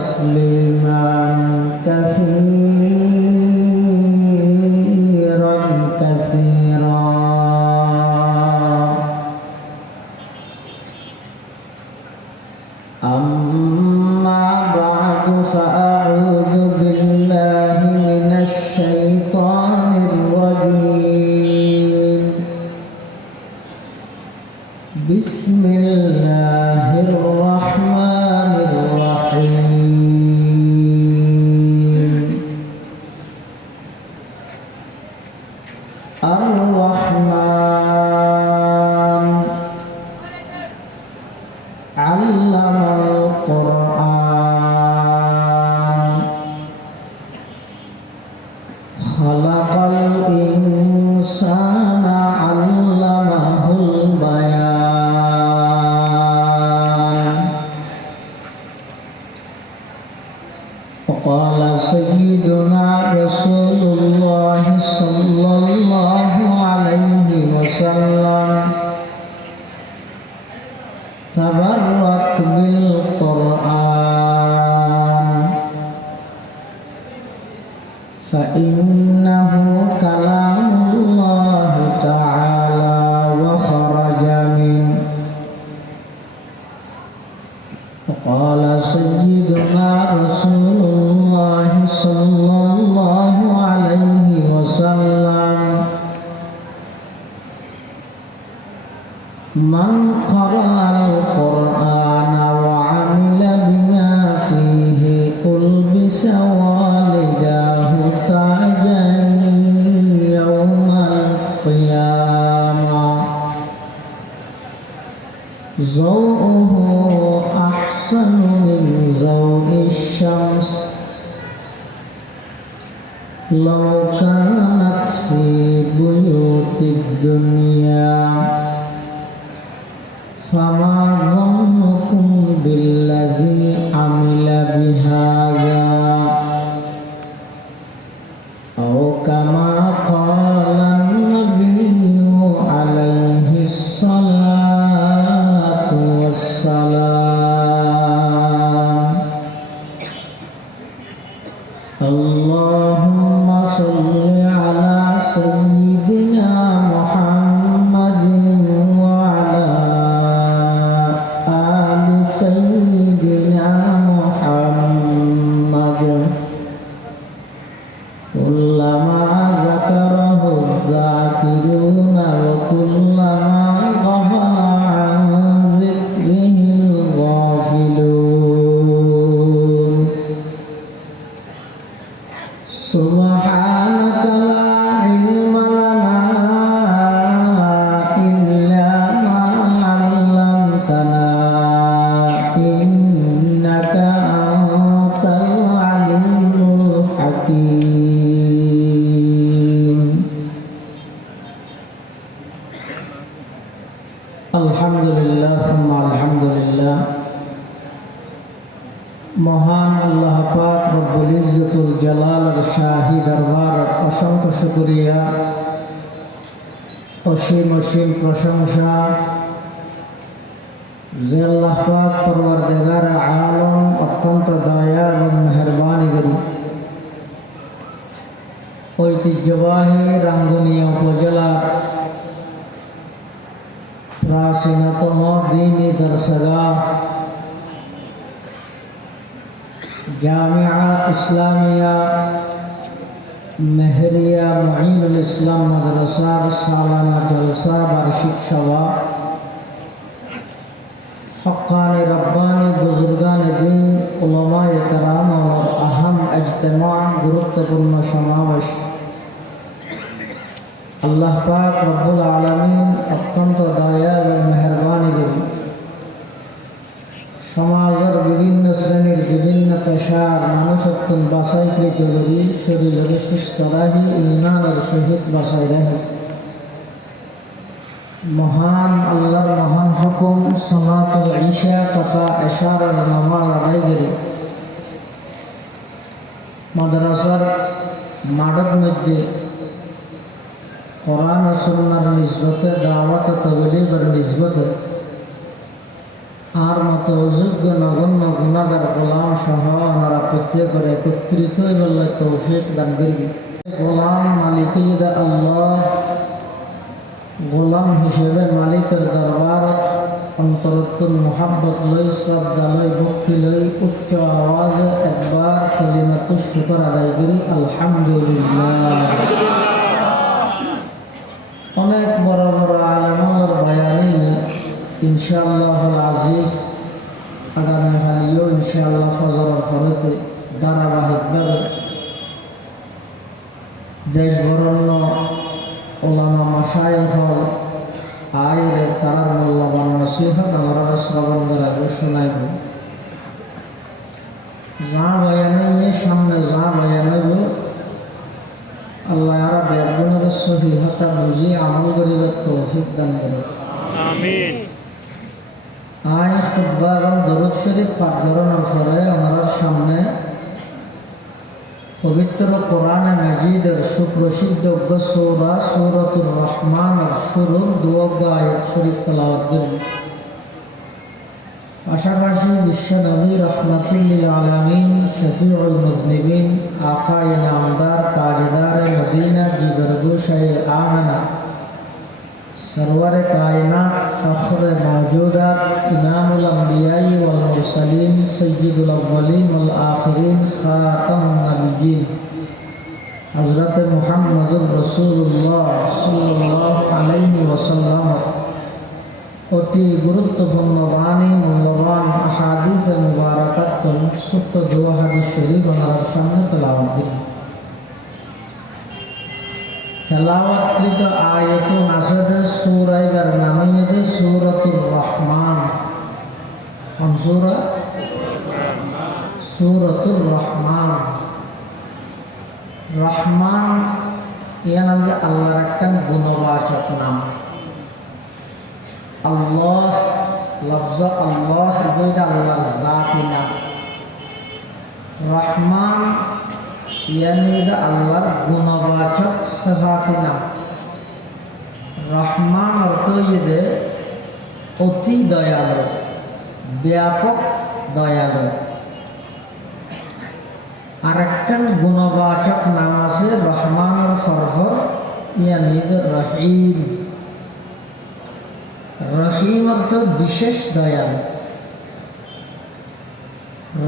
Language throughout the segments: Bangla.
تسليما كثيرا كثيرا أما بعد فأعوذ بالله من الشيطان الرجيم بسم الله الرحمن الرحيم الرحمن علم القرآن خلق الإنسان علمه البيان وقال سيدنا رسول الله صلى الله عليه وسلم تبرك بالقرآن فإنه كلام الله تعالى وخرج منه وقال سيدنا رسول الله صلى الله عليه وسلم من قرأ القرآن وعمل بما فيه ألبس والداه تاجا يوم القيامة ضوءه أحسن من ضوء الشمس لو كانت في بيوت الدنيا فما ظنكم بالذي عمل بهذا أو كما قال النبي عليه الصلاة والسلام اللهم صل على سيدنا محمد سيدنا محمد كلما ذكره الذاكرون وكلما غفل عن ذكره الغافلون سبحانك لا علم لنا إلا ما علمتنا إنك أنت العليم الحكيم الحمد لله ثم الحمد لله মহান আল্লাহ পাক রব্বুল ইজ্জতুল জালালের শাহী দরবার অসংখ্য শুকরিয়া অসীম অসীম প্রশংসা যে আল্লাহ পাক পরওয়ারদিগার আলম অত্যন্ত দয়া এবং মেহেরবানি করি ঐতিহ্যবাহী রাঙ্গুনিয়া উপজেলার প্রাচীনতম দ্বীনী দরসগাহ জামিয়া ইসলামিয়া মেহরিয়া মুঈনুল ইসলাম মাদ্রাসার সালানা জলসা বার্ষিক সভা হক্কানি রব্বানি বুজুর্গান দ্বীন উলামায়ে কেরাম और अहम इज्तिमा गुरुत्वपूर्ण समावेश আল্লাহ পাক রব্বুল আলামিন অত্যন্ত দয়া এবং মেহেরবানি করি সমাজের বিভিন্ন শ্রেণীর বিভিন্ন পেশার মানুষত্বন বাসাইকে চলুরি শরীরে সুস্থ রাহি ঈমানের সহিত বাসাই রাহি মহান আল্লাহর মহান হুকুম সালাতুল ইশা তথা ইশার নামাজ আদায় করে মাদ্রাসার মাঠের মধ্যে কোরআন ও সুন্নাহর নিসবতে দাওয়াত ও তাবলীগের নিসবতে আর মতো অযোগ্য নগণ্য গুণাগার গোলাম সহ করতে করে একত্রিত বললে তৌফিক দান করি। গোলাম মালিক আল্লাহ গোলাম হিসেবে মালিকের দরবার অন্তরত্বর মোহাব্বত লই শ্রদ্ধা লই ভক্তি লই উচ্চ আওয়াজ একবার কালিমাতু শুকর আদায় করি আলহামদুলিল্লাহ। অনেক বড় বড় আলেমের বয়ানে ইনশাআল্লাহ আজিজ আগামী হালিও ইনশাআল্লাহ ফজরের ফলেতে ধারাবাহিকভাবে দেশ বরণ্য ওলামা মাশায়েখ আইরে তারার মূল্যবান নসিহত আমরা শ্রবণ করা শোনাইব। যা বয়ানে সামনে যা বয়ানব আল্লাহ আর বেগুনের সহিহতা বুঝি আমল করিবে তৌফিক দান করুন আমিন। আয় খুতবা এবং দরুদ শরীফ পাঠ করানোর পরে আমার সামনে পবিত্র কোরআনে মাজিদের সুপ্রসিদ্ধ সূরা সূরাতুর রহমানের শুরুর দুটো আয়াত শরীফ তেলাওয়াত করব। পাশাপাশি বিশ্বনবী রাহমাতুল লিল আলামিন শফিউল মুযনিবিন আকায়ে নামদার তাজদার মদিনা জিগর গোশায়ে আমেনা সরওয়ারে কায়নাত ফখরে মওজুদাত ইমামুল আম্বিয়াই ওয়াল মুরসালিন সাইয়্যিদুল আউওয়ালিন ওয়াল আখিরিন খাতামুন নবিয়্যিন হযরত মুহাম্মদুর রাসূলুল্লাহ সাল্লাল্লাহু আলাইহি ওয়াসাল্লাম অতি গুরুত্বপূর্ণ বাণী মূল্যবান আহাদিসে মুবারাকাত ছোট্ট দোয়া হাদিস শরীফ আমার সামনে তেলাওয়াত করি। তেলাওয়াতকৃত আয়াতুন আসে সূরার নাম হচ্ছে সূরাতুর রহমান। কোন সূরা? সূরাতুর রহমান। রহমান ইয়া নাম যে আল্লাহর একটা গুণবাচক নাম। আল্লাহ লফজ আল্লাহ এটা আল্লাহর জাতি নাম। রহমান ইয়ানি আল্লাহর গুণবাচক সিফাতি নাম। রহমান অর্থ ইয়ে অতি দয়ালু, ব্যাপক দয়ালু। আর একখান গুণবাচক নাম আছে রহমানের ফরফর ইয়ানি রহিম। রহিম অর্থ বিশেষ দয়ালু।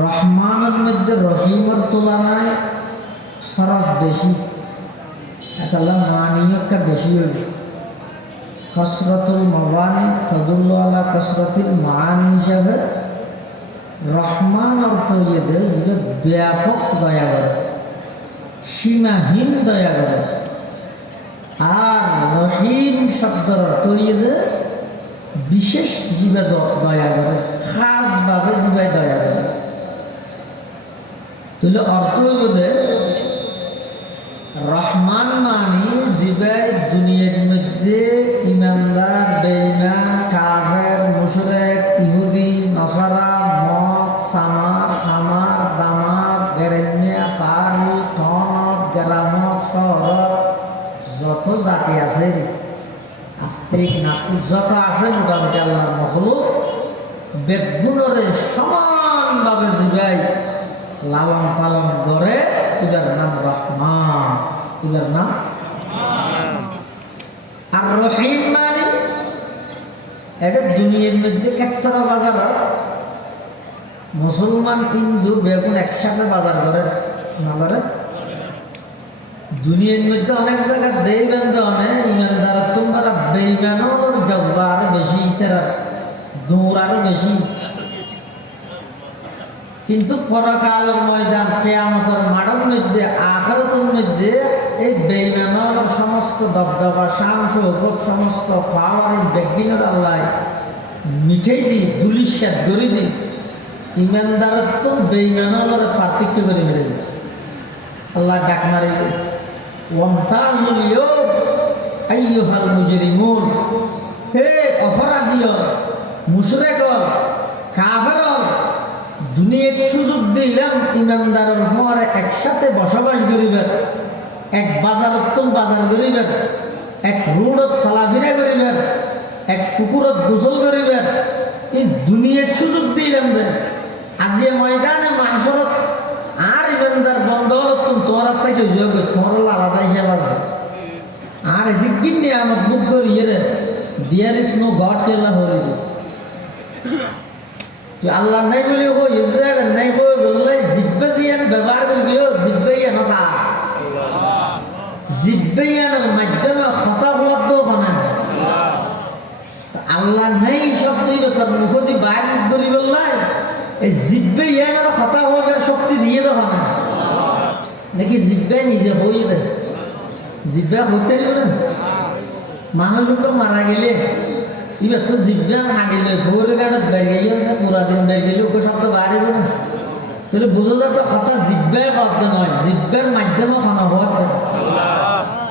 রহমানের মধ্যে রহিমের তুলনায় খরচ বেশি, একালা মানিয়কা বেশি হইল। কসরতুল মাবানি তাদুল্লু আলা কসরতুল মানি হিসাবে রহমান অর্থ ইয়ে যে ব্যাপক দয়া করে, সীমাহীন দয়া করে। আর রহিম শব্দের অর্থ ইয়ে বিশেষ জীবে দয়া করে, খাসভাবে জীবে দয়া করে। তাহলে অর্থ হইব রহমান মানি জীবাই দুনিয়ার মধ্যে ইমানদার বেঈমান কাফের মুশরিক ইহুদি নসারা মদ সামার খামার দামার গেরেমিয়া পাহাড়ি ঠনত গ্রামত শহরত যত জাতি আছে আস্তিক নাস্তিক যত আছে মোটামুটি আল্লাহর মখলুক বেদগুণরে সমানভাবে জীবাই লালন পালন করে। এটার নাম রহমান, এটার নাম। আর রহিম মানে এটা দুনিয়ার মধ্যে একটা বাজার মুসলমান হিন্দু বেগুন একসাথে বাজার করে না করে। দুনিয়ার মধ্যে অনেক জায়গা দেই বেঁধে অনেক ইমানদার তোমরা বেইমানোর জজবা আরো বেশি, ইতারা দৌড় আরো বেশি। কিন্তু পরকালের ময়দান কিয়ামতের মাঠের মধ্যে আখিরাতের মধ্যে এই বেঈমানের সমস্ত দবদবা শান শৌকত সমস্ত পাওয়ার বেগিনের আল্লাহ মিঠাই দিই ধুলিশ্বাদ করে দিই। ইমানদারের তো বেঈমানের পার্থক্য করে ফেলে দিই। আল্লাহ ডাক মারে ওয়ামতাজুল ইয়াউম আইয়ুহাল মুজরিমুন, হে অপরাধীয় মুশরিকর কাফেরর দুনিয়ার সুযোগ দিলাম ইমানদারের পরে একসাথে বসবাস করিবেন, এক বাজারত বাজার করিবেন, এক রোডত চলাফেরা করিবেন, এক পুকুরত গোসল করিবেন। এই দুনিয়ার সুযোগ দিলাম যে আজি ময়দানে মাহশরত পাইছো যোগ তোমার আলাদা হিসাব আছে আর এদিক কিনে আমার বুক করিয়ে রে দেয়ার ইজ নো গড কেলা হরে আল্লাহ নাই বলে ও ইসরায়েল নাই কই বললে জিব্বে জিয়ান ব্যবহার করিও জিব্বে ইয়া না জিব্বে ইয়ার মাধ্যমে কথা বলদ বানা আল্লাহ নাই শব্দ দিবে তোর মুখ দি বাইরে করি বললে এই জিব্বে ইয়ার কথা হওয়ার শক্তি দিয়ে দাও না দেখি জিব্বে নিজে হয়ে যায় জিব্বে হতে না মানুষ তো মারা গেলে এবার তো জিব্বে হাঁটিলে ফোর গাড়ত বেরিয়ে গেছে পুরা দিন বেরিয়ে গেলে ওকে শব্দ বাড়িব না তাহলে বুঝো যায় তো কথা জিব্বে শব্দ নয় জিব্বের মাধ্যমে খানা হওয়ার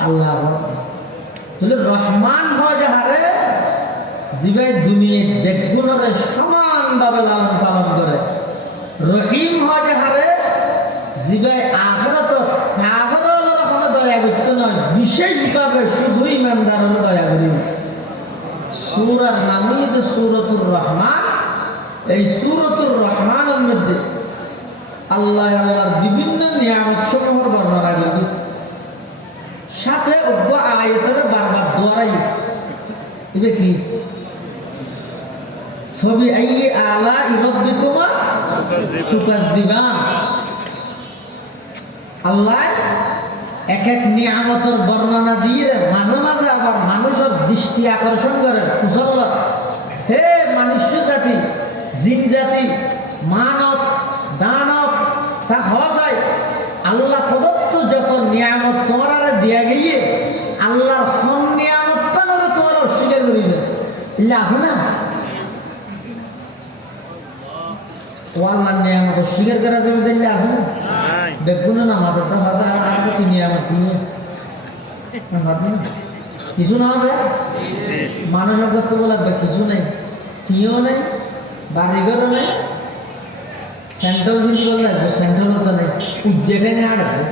আল্লাহ তাহলে রহমান হয় যে হারে জিবাই দুনিয়ায় বেগুনরে সমানভাবে লালন পালন করে রহিম হয় যে হারে জিবাই আখরাত কাফেরর কোনো দয়া করতে নয় বিশেষভাবে শুধু ইমানদারের দয়া করিব সূরার নামই তো সূরাতুর রহমান এই সূরাতুর রহমানের মধ্যে আল্লাহর বিভিন্ন নিয়ামত সমূহের বর্ণনা করবে সাথে অব্বা আয়াতের বারবার দোয়ারাই এটা কি ফবি আইয়ি আলা রাব্বিকুমা তুকাদ্দিবান আল্লাহ এক এক নিয়ামতের বর্ণনা দিয়ে মাঝে মাঝে আবার মানুষের দৃষ্টি আকর্ষণ করে কুশল হে মনুষ্য জাতি জিন জাতি মানব দানব সাহসাই আল্লাহ প্রদত্ত যত নিয়ামত তোমার দিয়া গিয়ে আল্লাহর কোন নিয়ামতটা না তোমার অস্বীকার করিবে ইল্লা আছে না ও আল্লাহর নিয়ামত অস্বীকার করা যাবে দিল্লি আছে না দেখুন না আমাদের তো ভাবে আমাদের কি নিয়ামত দিয়ে কিছু না আছে মানুষের করতে বলে কিছু নেই কিও নেই বাড়িঘরও নেই সেন্ট্রাল কিছু বলে সেন্ট্রাল তো নেই উজ্জেটে নেই আড়াতে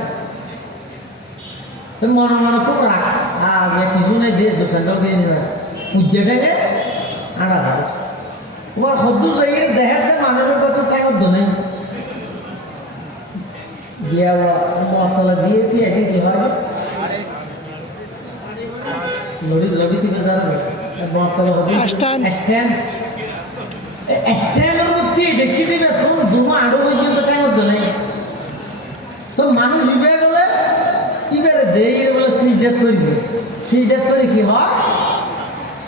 মনে মনে খুব রাখ আর কিছু নেই দিয়ে তো সেন্ট্রাল দিয়ে নিবে উজ্জেটে নে আড়াতে তোমার সদ্য যাই দেখাতে মানুষের কত টাইমত নেই দিয়া মতলা দিয়ে কি এটি কি হয় লড়ি লড়ি থেকে যারা মতলা হবে স্ট্যান্ড স্ট্যান্ডের মধ্যে দেখি দিবে কোন দুমা আড়ো পর্যন্ত টাইমত নেই তো মানুষ ইবে বলে ইবারে দেই বলে সিজদাত তৈরি কি হয়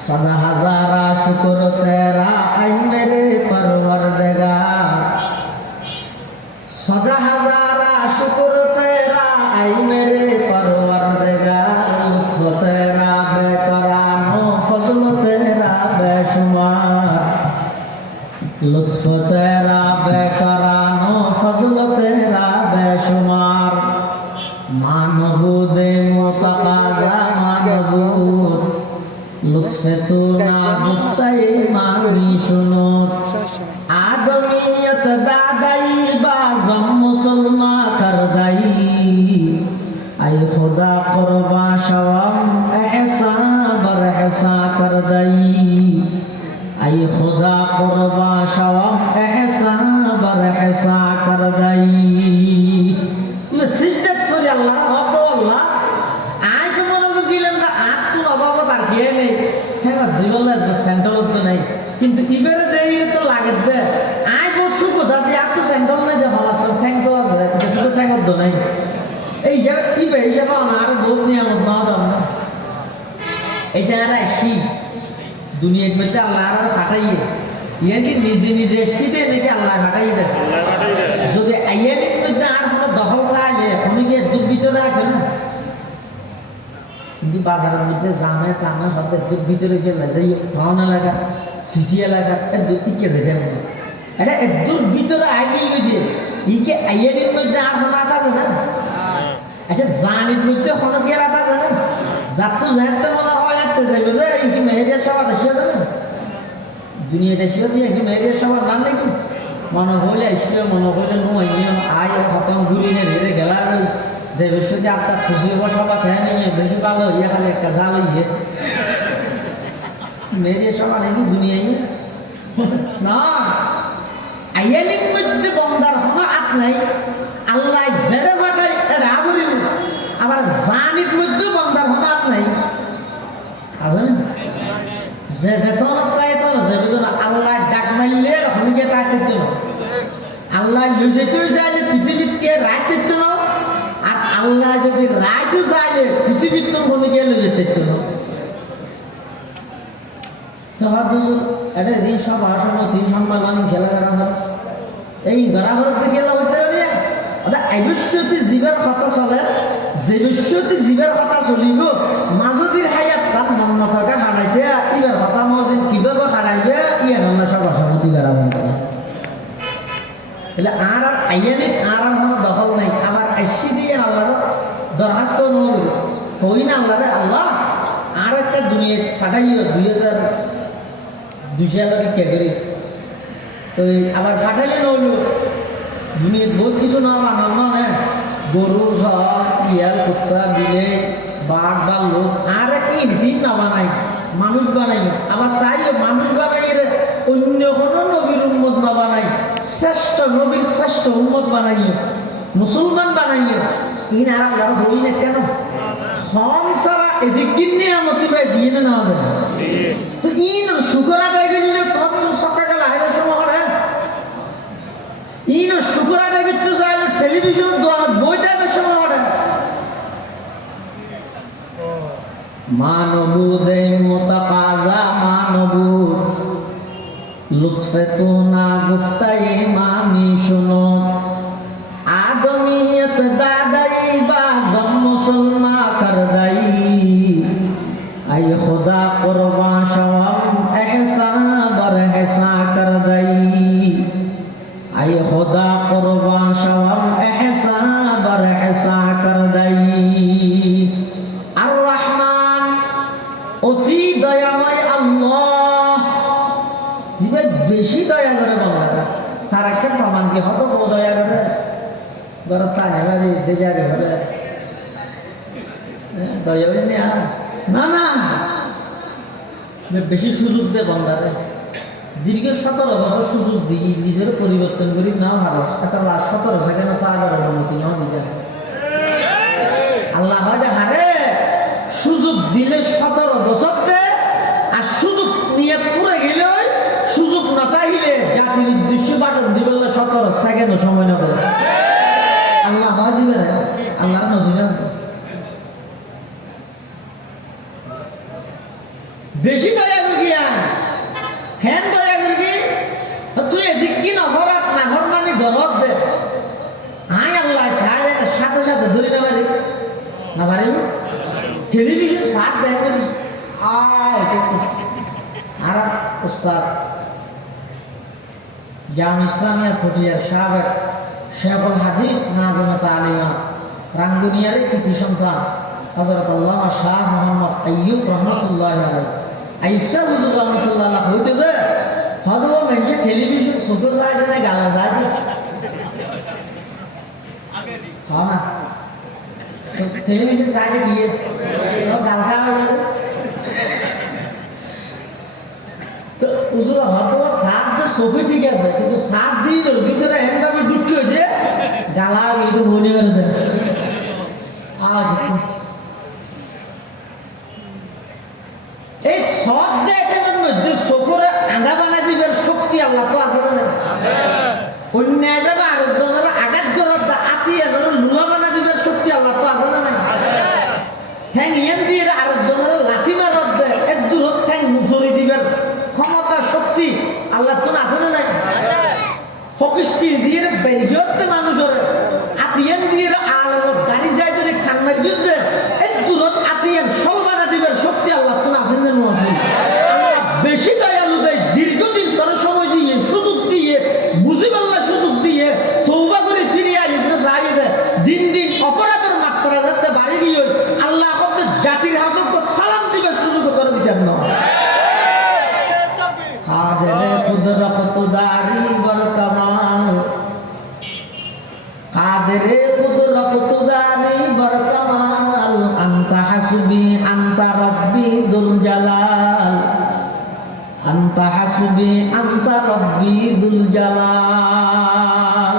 সদা হাজারা শুকর তেরা আই মেরে পরওয়ারদিগার সদা হাজারা শুকর তেরা আই মেরে পরওয়ারদিগার লুৎফ তেরা বেকরানো ফজল তেরা বেশুমার লুৎফ তেরা বেকরানো ফজল তেরা বেশুমার মানবুদে মুতাকাজা মানবুদ লুৎফে তো না গুফতায়ে মানি শুনুত আদমিয়ত দাদাই বাজম মুসলমা করদাই আই খুদা কুরবা শওম এহসান বর এহসা করদাই আই খুদা কুরবা শওম এহসান বর এহসা করদাই তুমি সিজদা করে আল্লাহ হক আল্লাহ আই তোমার গিলেন না আট তো অভাব আর কি নেই ঠেকা দুই বলে সেন্ট্রাল তো নাই কিন্তু ইবেরে দেই তো লাগে দে আই বহুত সুখ আছে আর তো সেন্ট্রাল নাই যে ভালো সব থ্যাঙ্ক তো আছে কিন্তু থ্যাঙ্ক তো নাই এই যে ইবে হিসাবে আর বহুত নিয়ামত না দাও না এই যে আর আসি দুনিয়ার মধ্যে আল্লাহ আর ফাটাইয়ে ইয়ানি নিজে নিজে শীতে নাকি আল্লাহ ফাটাইয়ে দেয় যদি আইয়ানির মধ্যে আর কোনো দখল থাকে কোনো কি দুর ভিতরে আছে না কিন্তু বাজারের মধ্যে জামে তামে হতে দুর ভিতরে গেলে যাই টাউন এলাকা সিটি এলাকা দূর টিকে যেতে হবে এটা দূর ভিতরে আগেই গিয়ে ইকে আইয়ানির মধ্যে আর কোনো রাত আছে না আচ্ছা জানির মধ্যে কোনো কি রাত আছে না যার তো যাইতে মনে হয় যাইতে যাইবে যে এই মেহেরিয়া সভা দেখিয়ে যাবে দুনিয়া দেখিয়ে দিয়ে কি মেহেরিয়া সভার নাম নাকি মনে হইলে আসলে মনে হইলে নয় আয় খতম ঘুরি নে ধীরে গেলা যে বেশি আপনার খুশি হবো সবাই খেয়ে নিয়ে বেশি ভালো ইয়ে খালি একটা জাল ইয়ে মেহেরিয়া সভা নাকি দুনিয়ায় না আইয়ানির মধ্যে বন্দার কোনো হাত নাই আল্লাহ জেড়ে ফাটাই এটা আবরি যে যেতন চাই তো যেগুলো আল্লাহ ডাক মারলে হলিকে তাই দিত না আল্লাহ লুজেতেও চাইলে পৃথিবীকে রায় দিত না আর আল্লাহ যদি রায়তো চাইলে পৃথিবীর তো হলিকে লুজে দিত না তখন এটা দিন সব আসনতি সম্মেলন খেলা করা এই গড়াঘরের দিকে হইতে নিয়ে আইবশ্যতি জীবের কথা চলে জীবশ্যতি জীবের কথা চলিব মাজুদির হায়াত তার মন মতকে হারাইতে ইবার কথা মজিদ কিভাবে হারাইবে ইয়ার আল্লাহ সব অসমতি গড়াঘর তাহলে আর আইয়ানিক আর কোনো দখল নাই আবার আইসি দিয়ে আল্লাহর দরখাস্ত নয় হই না আল্লাহরে আল্লাহ আর একটা দুনিয়া ফাটাইও 2002 সালের কে করি তো আবার ফাটাইলে নইল দুনিয়ার বহুত কিছু না বানানো না গরু সব ইয়াল কুত্তা বিলে বাঘ বা লোক আর দিন না বানাই মানুষ বানাই আবার চাই মানুষ বানাই রে অন্য কোনো নবীর উম্মত না বানাই শ্রেষ্ঠ নবীর শ্রেষ্ঠ উম্মত বানাইও মুসলমান বানাইও ইন আর আল্লাহ হই না কেন হন সারা এদিক কিনে আমতি ভাই দিয়ে না হবে তো ইন শুকর আদায় করলে তখন সকালবেলা আইবার সময় হয় ইন শুকর আদায় করতে চাইলে টেলিভিশন দোয়ানত বইটা আইবার সময় হয় মানবুদে মুতাকাজা মানবুদ লুৎফে তো না গুফতায়ে মামি শুনো आदमियत दादाई बाजम मुसलमा कर दाई आई खुदा कुर्बा शवम एहसा बर एहसा कर दाई आई खुदा कुर्बा शवम एहसा बर एहसा कर दाई আর রহমান অতি দয়াময় আল্লাহ জীবে বেশি দয়া করে বাংলাটা তার একটা প্রমাণ কি হতো দয়া করে গরতানে বাড়ি দেজারে ঘরে দয়া হইনি না না বেশি সুযোগ দে বন্ধারে দীর্ঘ 17 বছর সুযোগ দিই নিজের পরিবর্তন করি না ভালো আচ্ছা লাস্ট 17 সেকেন্ড তো আবার অনুমতি নাও দিতে আল্লাহ হয় হারে সুযোগ দিলে 17 বছর দে আর সুযোগ নিয়ে পুরে গেলে সুযোগ না তাইলে জাতির উদ্দেশ্যে ভাষণ দিবে 17 সেকেন্ড সময় না করে আল্লাহ হয় দিবে না আল্লাহর নসিবে বেশি দয়া করিয়া ফ্যান দয়া করি তুই এদিক কি নফরাত না ঘর মানে গরত দে আয় আল্লাহ সাথে সাথে ধরি না পারি না পারি টেলিভিশন সাথ দেখে আর উস্তাদ জাম ইসলামিয়া ফটিয়ার সাবেক শেখুল হাদিস নাজমাত আলিমা রাঙ্গুনিয়ার কৃতি সন্তান হযরত আল্লামা শাহ মোহাম্মদ আইয়ুব রহমাতুল্লাহ আলাইহি আইফা হুজুর রহমাতুল্লাহ আলাইহি হইতে দে হদবা মেনশে টেলিভিশন ছোট সাইজে না গালা যায় আগে দি হ্যাঁ না টেলিভিশন সাইজে দিয়ে তো গালকা হয়ে যাবে তো হুজুর হদবা সাত তো সবই ঠিক আছে কিন্তু 7 দিনের ভিতরে এমভাবে ঢুকছে যে গালা এটা মনে করে দেন এই সব দেখের মধ্যে শকুরে আধা বানাই দিবার শক্তি আল্লাহ তো আছে না অন্যায় ভাবে আরেকজনের আঘাত করার আতিয়া লুয়া বানাই দিবার শক্তি আল্লাহ তো আছে না ঠ্যাং ইয়ান দিয়ে আরেকজনের লাঠি মারার দেয় এর দূর ঠ্যাং মুসরি দিবার ক্ষমতা শক্তি আল্লাহ তো আছে না নাই ফকিস্টি দিয়ে বেরিয়ে মানুষের আতিয়ান দিয়ে আলো গাড়ি যায় যদি ঠান মারি দিচ্ছে এই দূরত আতিয়ান সলবানা দিবার শক্তি আল্লাহ তো আছে যেন আছে বেশি দয়ালু দেয় দীর্ঘদিন তোর সময় দিয়ে সুযোগ দিয়ে বুঝিবাল্লা সুযোগ দিয়ে তৌবা করে ফিরিয়ে আসিস না চাইয়ে দেয় দিন দিন অপরাধের মাত্রা যাতে বাড়ি দিয়ে আল্লাহ করতে জাতির হাসক সালাম দিবার সুযোগ করে দিতেন না কাদেরে কুদরত দারি বর কামাল কাদেরে কুদরত দারি বর কামাল আনতা হাসবি আনতা রব্বি দুল জালাল আনতা হাসবি আনতা রব্বি দুল জালাল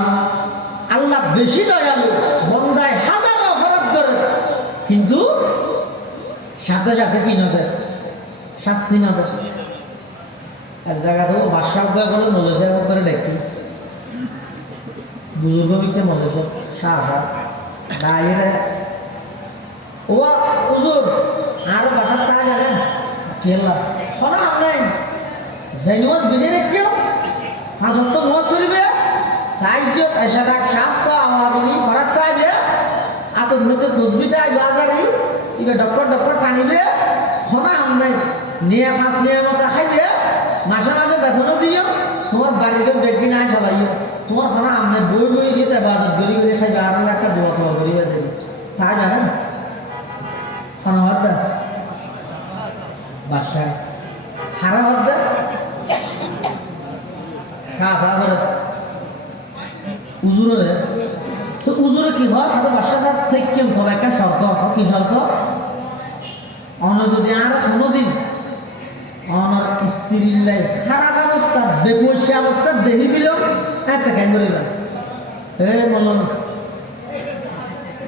আল্লাহ বেশি দয়ালু বন্দায় হাজার অপরাধ করে কিন্তু সাথে সাথে কি না দেয় শাস্তি না দেয় এক জায়গা থেকে বাসা বলে মলেছে করে দেখি বুজুর্গ মিটে মলেছে শাহ দাঁড়িয়ে ও হুজুর আর বাসার তা জানেন খেলা শোনা আপনার জানিও বুঝে কেউ হাজর তো মজ করিবে তাই যে এসে ডাক স্বাস্থ্য আওয়ামী ফরাত তাইবে আতর মধ্যে তসবিতে আইবে আজারি ইবে ডক্টর টানিবে শোনা আপনার নিয়ে মাছ নিয়ে মতো খাইবে মাসে মাসে বেতনও দিও তোমার বাড়িতে বেগদিন আয় চলাইও তোমার শোনা আপনার বই দিতে বাদত গড়ি গড়ি খাইবে আর একটা দোয়া টোয়া করিবে দেরি তাই জানেন শোনা হদ্দা বাসায় হারা হদ্দা উজুরে তো উজুরে কি হয় তাদের বাসা সাথ থেকে কেউ হবে একটা শর্ত কি শর্ত অন্য যদি আর কোনোদিন অনার স্ত্রীর খারাপ অবস্থা বেপসী অবস্থা দেখি পেল একটা কেন করে বললাম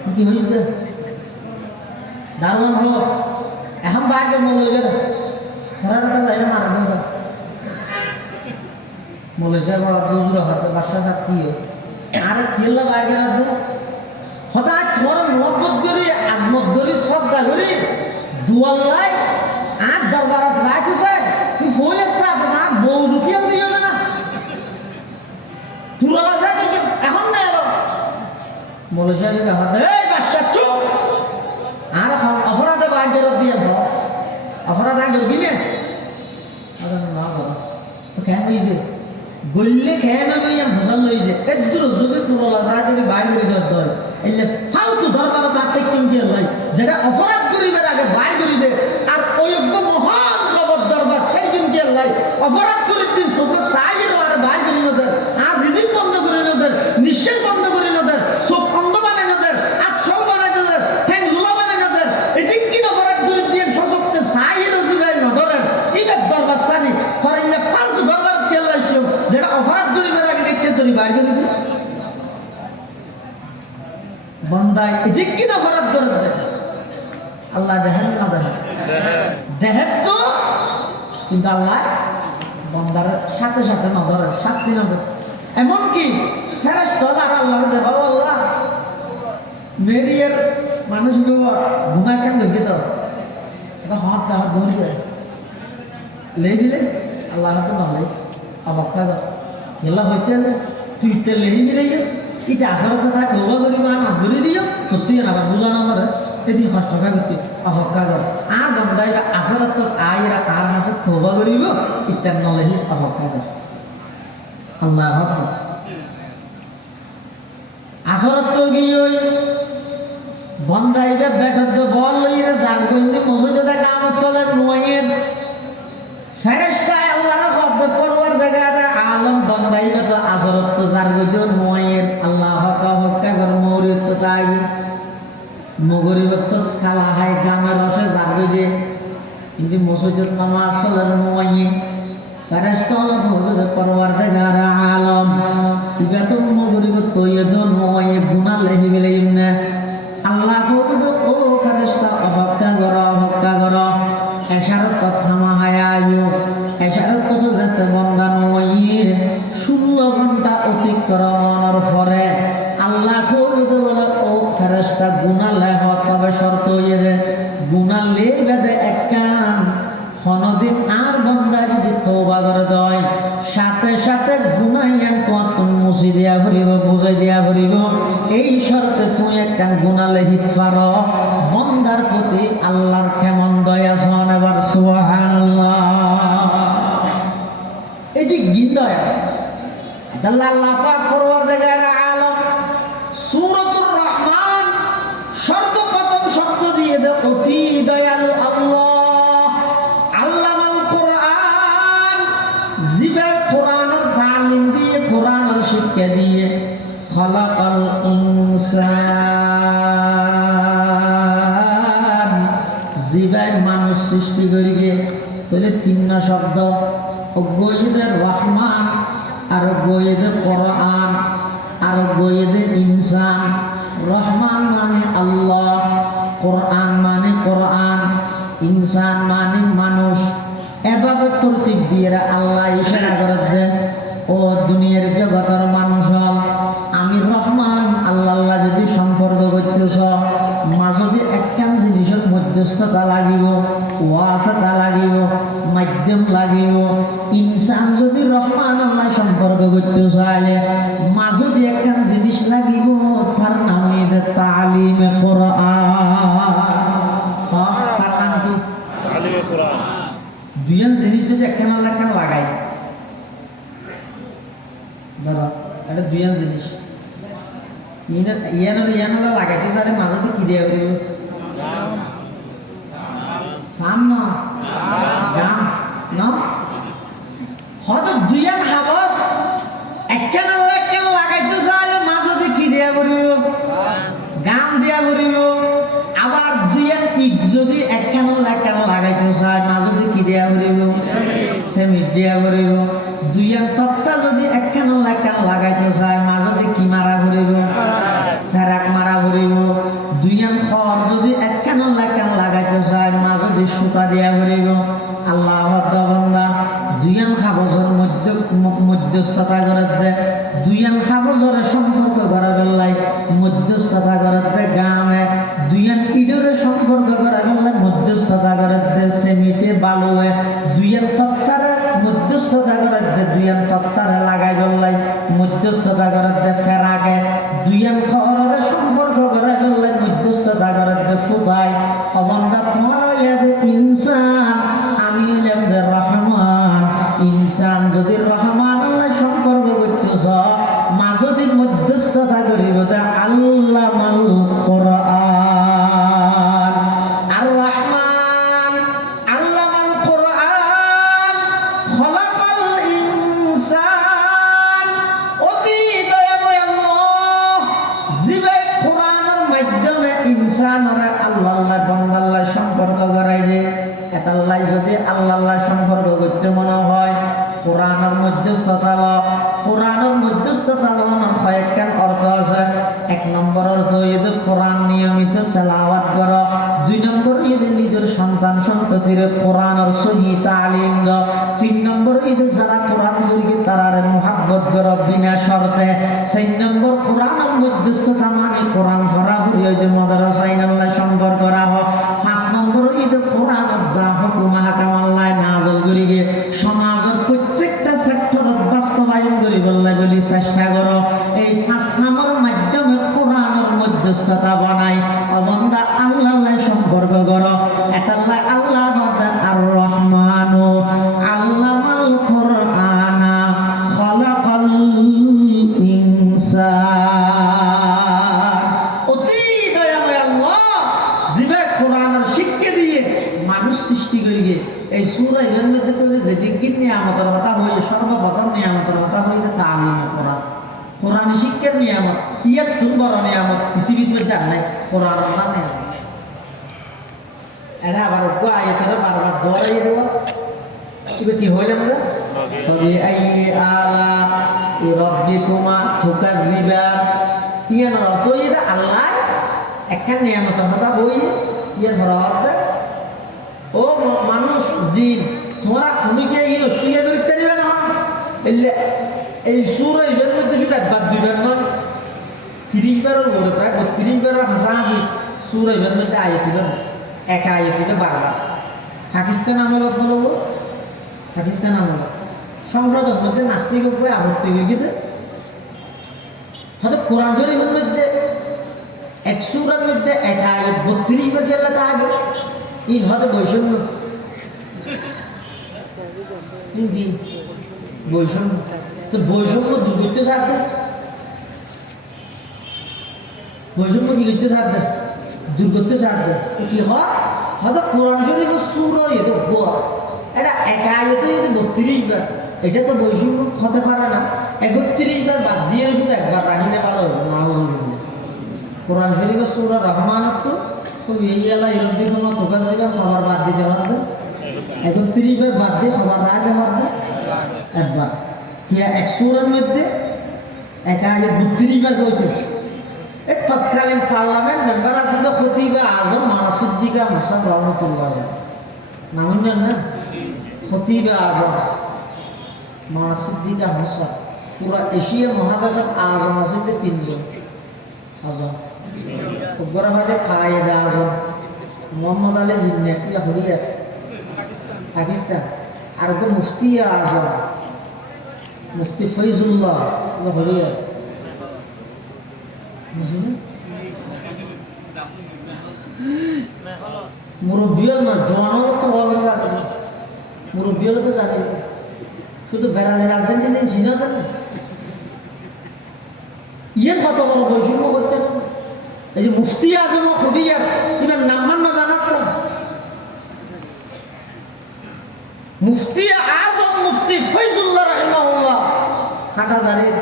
কি হয়েছে দারুণ হলো এখন বাইরে মনে হয়ে গেল খারাপ লাইনে মারা দেবে বলেছে বুঝলো হয়তো বাসা চাকরিও আর খেললে বাইরে রাখবে হঠাৎ তোমার মহব্বত করি আজমত করি শ্রদ্ধা করি দুয়াল্লাই আর দরবারত রাইতে চাই তুই ফোন এসছে না বউ ঢুকিয়ে দিও না তুলা যায় কিন্তু এখন না এলো বলেছে এই বাসা চুপ আর অপরাধে বাইরে দিয়ে অপরাধ আগে দিবে না তো কেন দে গল্লে খেয়ে নেবে ফসল লই দে একদম যদি পুরোলা সাহায্যে বাইর করে দেওয়ার দর এলে ফালতু দরবার তাতে কিনতে লই যেটা অপরাধ করিবার আগে বাইর করে দে আর অযোগ্য মহান নগদ দরবার সেই কিনতে লই অপরাধ করির দিন চোখের সাহায্যে আর বাইর করে নদের আর রিজিক বন্ধ করে নদের নিশ্চয় বন্ধ করে নদের চোখ অন্ধ বানাই নদের আটশল বানাই নদের ঠ্যাং লুলা বানাই নদের এদিক কি অপরাধ করির দিন সশক্ত সাহায্যে নজিবাই নদরের ইবের দরবার সারি তোর ইলে ফালতু দরবার যেটা অপরাধ করিবার আগে দেখতে তোর বাইর করে দিবি বন্দায় এদিক কি অপরাধ করে দে আল্লাহ দেখেন না দেখেন তো কিন্তু আল্লাহ বন্দার সাথে সাথে নজরের শাস্তি নজর এমনকি ফেরেশতা আর আল্লাহর যে আল্লাহ মেরিয়ের মানুষ ঘুমায় কেন দেখবি তো হাত দেওয়া দৌড় যায় লেই দিলে আল্লাহ তো নলেজ অবাক কাজ খেলা হইতে তুই তো লেহি মিলে গেছ এটা আসলে তাই খোলা করি মা মাত ধরে দিও তোর তুই আবার বুঝানো আমার এদিন কষ্ট কাজ করতে অবাক কাজ আর বন্ধাই আসলে তো আইরা আর হাসে খোবা করিব ইত্যাদি নলেহিস অবাক কাজ আল্লাহ আসলে তো গিয়ে ওই বন্ধাইবে বেটার তো বল লইরে যার করলে মসজিদে দেখা আমার চলে নোয়ের ফেরেশতায় আল্লাহর শব্দ পড়বার জায়গায় আলম বন্দাইবে তো আসরত তো যার গইতে নোয়ের আল্লাহ হকা হকা ঘর মৌরিত তো তাই মগরিবত তো খাওয়া হয় গ্রামের রসে যার গইতে কিন্তু মসজিদত নামাজ চলে নোয়ে ফেরেশতা আল্লাহ মসজিদে পড়বার জায়গায় আলম ইবা তো মগরিবত তো ইদো নোয়ে গুনাহ লেহি বেলেইম না আল্লাহ বলতো ও ফেরেশতা হকা ঘর এশারত থামা হায়ায়ু এশারত তো যেতে বন্ধা নয় 16 ঘন্টা অতিক্রমণের পরে আল্লাহ বলতে বলে ও ফেরেশতা গুনাহ লেখ তবে শর্ত হইছে গুনাহ লেবে দে একখান কোনদিন আর বন্ধা যদি তওবা করে দেয় সাথে সাথে গুনাহ তোমার মুছি দিয়া ভরিব বুঝাই দিয়া ভরিব এই শর্তে তুই একখান গুনাহ লেখিত পারো বন্দার প্রতি আল্লাহর কেমন দয়া শোন এবার সুবহানাল্লাহ এটি গীতয় আল্লাহ পাক পরওয়ারদিগার আলম সূরাতুর রহমান সর্বপ্রথম শব্দ দিয়ে দে অতি দয়ালু আল্লাহ আল্লামাল কোরআন জিবা কোরআনের তালিম দিয়ে কোরআনের শিক্ষা দিয়ে খালাকাল ইনসান জিবাই মানুষ সৃষ্টি করিবে তাহলে তিনটা শব্দ গইদের রহমান আর গইদের কোরআন আর গইদের ইনসান রহমান মানে আল্লাহ কোরআন মানে কোরআন ইনসান মানে মানুষ এভাবে তরতিব দিয়ে আল্লাহ মধ্যস্থতা লাগিব, ওয়াসাতা লাগিব, মাধ্যম লাগিব। ইনসান যদি রহমান আল্লাহ সম্পর্ক করতে চাইলে মাঝে একখান জিনিস লাগিব, তার নাম হইতে তালিমে কোরআন। তার নাম কি? তালিমে কোরআন। দুইজন জিনিস যদি একখান লাগাই, ধরো এটা দুইজন জিনিস ইয়ানো লাগাইতে চাইলে মাঝে কি দেওয়া করিব? সামনে গাম ন হয়তো দুইজন হাবস একখান লাগাইতে চাইলে মাঝে কি দেওয়া করিব? গাম দেওয়া করিব। আবার দুইজন ইট যদি একখান লাগাইতে চায় মাঝে কি দেওয়া করিব? সেমিট দেওয়া করিব। দুইজন তক্তা যদি একখান লাগাইতে চায় মাঝে কি মারা করিব? ফেরাক মারা করিব। দুইজন খড় যদি একখান লাগাইতে চায় মাঝে সুতা দেওয়া করিব। আল্লাহ বান্দা দুইজন কাগজের মধ্যস্থতা করে দে, দুইজন কাগজের সম্পর্ক করে বেলাই মধ্যস্থতা করে দে। গামে দুইজন ইডরে সম্পর্ক করে বেলাই মধ্যস্থতা করে দে। সেমিটে বালুয়ে দুইজন তক্তারে মধ্যস্থতা করে দে, দুইজন তক্তারে লাগাই বেলাই মধ্যস্থতা করে দে। ফেরাকে দুইজন খড়ের সম্পর্ক করে বেলাই মধ্যস্থতা করে দে। ফুটাই অবন্ধা তোমার ইনসান, আমি হইলাম যে রহমান। ইনসান যদি রহমান আল্লাহ সম্পর্ক করতেছ মাঝদিন মধ্যস্থতা করিব আল্লামাল কোরআন। আর রহমান আল্লামাল কোরআন, খলাকাল ইনসান, অতি দয়াময় আল্লাহ জিবে কোরআনের মাধ্যমে ইনসানরা আল্লাহ বান্দাল্লাহ সম্পর্ক করাই দে। এটাল্লাই যদি আল্লাহ সম্পর্ক করতে মনে হয় কোরআনের মধ্যস্থতা ল। কোরআনের মধ্যস্থতা লওয়ার কয়েকখান অর্থ আছে। এক নম্বর অর্থ যদি কোরআন নিয়মিত তেলাওয়াত কর। দুই নম্বর যদি নিজের সন্তান সন্ততির কোরআনের সহি তালিম দ। তিন নম্বর যদি যারা কোরআন পড়বে তারারে মুহাব্বত কর বিনা শর্তে। চার নম্বর কোরআনের মধ্যস্থতা মানে কোরআন পড়া হইতে মাদ্রাসায় আল্লাহ সম্পর্ক রাখ। পাঁচ নম্বর যদি কোরআনের যা হুকুম হাকাম আল্লাহ নাযিল করিবে সমাজের প্রত্যেকটা সেক্টরত বাস্তবায়ন করিবল্লাহ বলি চেষ্টা করো। এই পাঁচ নামের মাধ্যমে কোরআনের মধ্যস্থতা বানাই অবন্দা আল্লাহ সম্পর্ক করো। এটাল্লাহ আল্লাহ বান্দা আর রহমানু আল্লামাল কোরআনা খলাকাল ইনসান। অতি দয়াময় আল্লাহ জিবে কোরআনের শিক্ষা দিয়ে মানুষ সৃষ্টি করিবে। এই সূরা এর মধ্যে তো যেদিকে নিয়ামতের কথা হয়ে সর্বপ্রথম নিয়ামতের কথা হইলে তালিমে কোরআন, কোরআন শিক্ষার নিয়ামত। ইয়ার তুম বড় নিয়ামত পৃথিবীর মধ্যে আর নাই, কোরআনের নাম নিয়ামত। এটা আবার আয়াতের বারবার দৌড়াই দেব। এবার কি হইলাম যে সবই আই আলা রাব্বিকুমা তুকাযিবান। ইয়ার অর্থ এটা আল্লাহ একটা নিয়ামতের কথা বই। ইয়ার অর্থ ও মানুষ জিন তোমরা ভূমিকা এগুলো শুয়ে করতে দিবে না। এই সুর এর মধ্যে শুধু একবার দুইবার নয়, 30 বারের বলে প্রায় 32 বারের হাসাহাসি সুর এর মধ্যে আয়াতিল একা আয়াতিল বারবার। পাকিস্তান আমলত বলবো, পাকিস্তান আমলত সংসদের মধ্যে নাস্তিক উপায় আপত্তি হয়ে গেছে। হয়তো কোরআন শরীফের মধ্যে এক সুরের মধ্যে একা আয়াত 32 বার গেলে তা আগে ইন হয়তো বৈষম্য বৈষম্য তো বৈষম্য দূর করতে চাচ্ছে, বৈষম্য কি করতে চাচ্ছে? দূর করতে চাচ্ছে। কি হয় হয়তো কোরআন শরীফ সুর এত এটা একা আয়তে যদি 32 বার, এটা তো বৈষম্য হতে পারে না। 31 বার বাদ দিয়ে শুধু একবার রাখিতে পারো না। কোরআন শরীফের সূরা রহমানত তো এই এলা ইরব্বি কোনো তোকার জীবন সবার বাদ দিতে পারবে। 31 বার বাদ দিয়ে সবার রাখতে পারবে একবার। কি এক সূরার মধ্যে একা 32 বার বলতে। এই তৎকালীন পার্লামেন্ট মেম্বার আছে তো খতিবে আজম মাওলানা সিদ্দিক হোসেন রহমাতুল্লাহ নাম জানেন না? খতিবে আজম মাওলানা সিদ্দিক হোসেন পুরা এশিয়া মহাদেশের আজম আছে 3 জন আজম। খবর হয় কায়েদে আজম মোহাম্মদ আলী জিন্না কিলা হরিয়া পাকিস্তান আর গো মুফতি আজম মুফতি ফৈজুল্লাহ কিলা হরিয়া মুরব্বিয়াল না জওয়ানও তো বলবে আগে মুরব্বিয়াল তো জানে শুধু বেড়ালে রাখছেন যে ঝিনা জানে ইয়ে কত বড় বৈষম্য করতেন এই যে মুফতি আজম হরিয়া ইনার নাম মান্য জানাত তো মুফতি আজম মুফতি ফৈজুল্লাহ রাহিমাহুল্লাহ হাটাজারির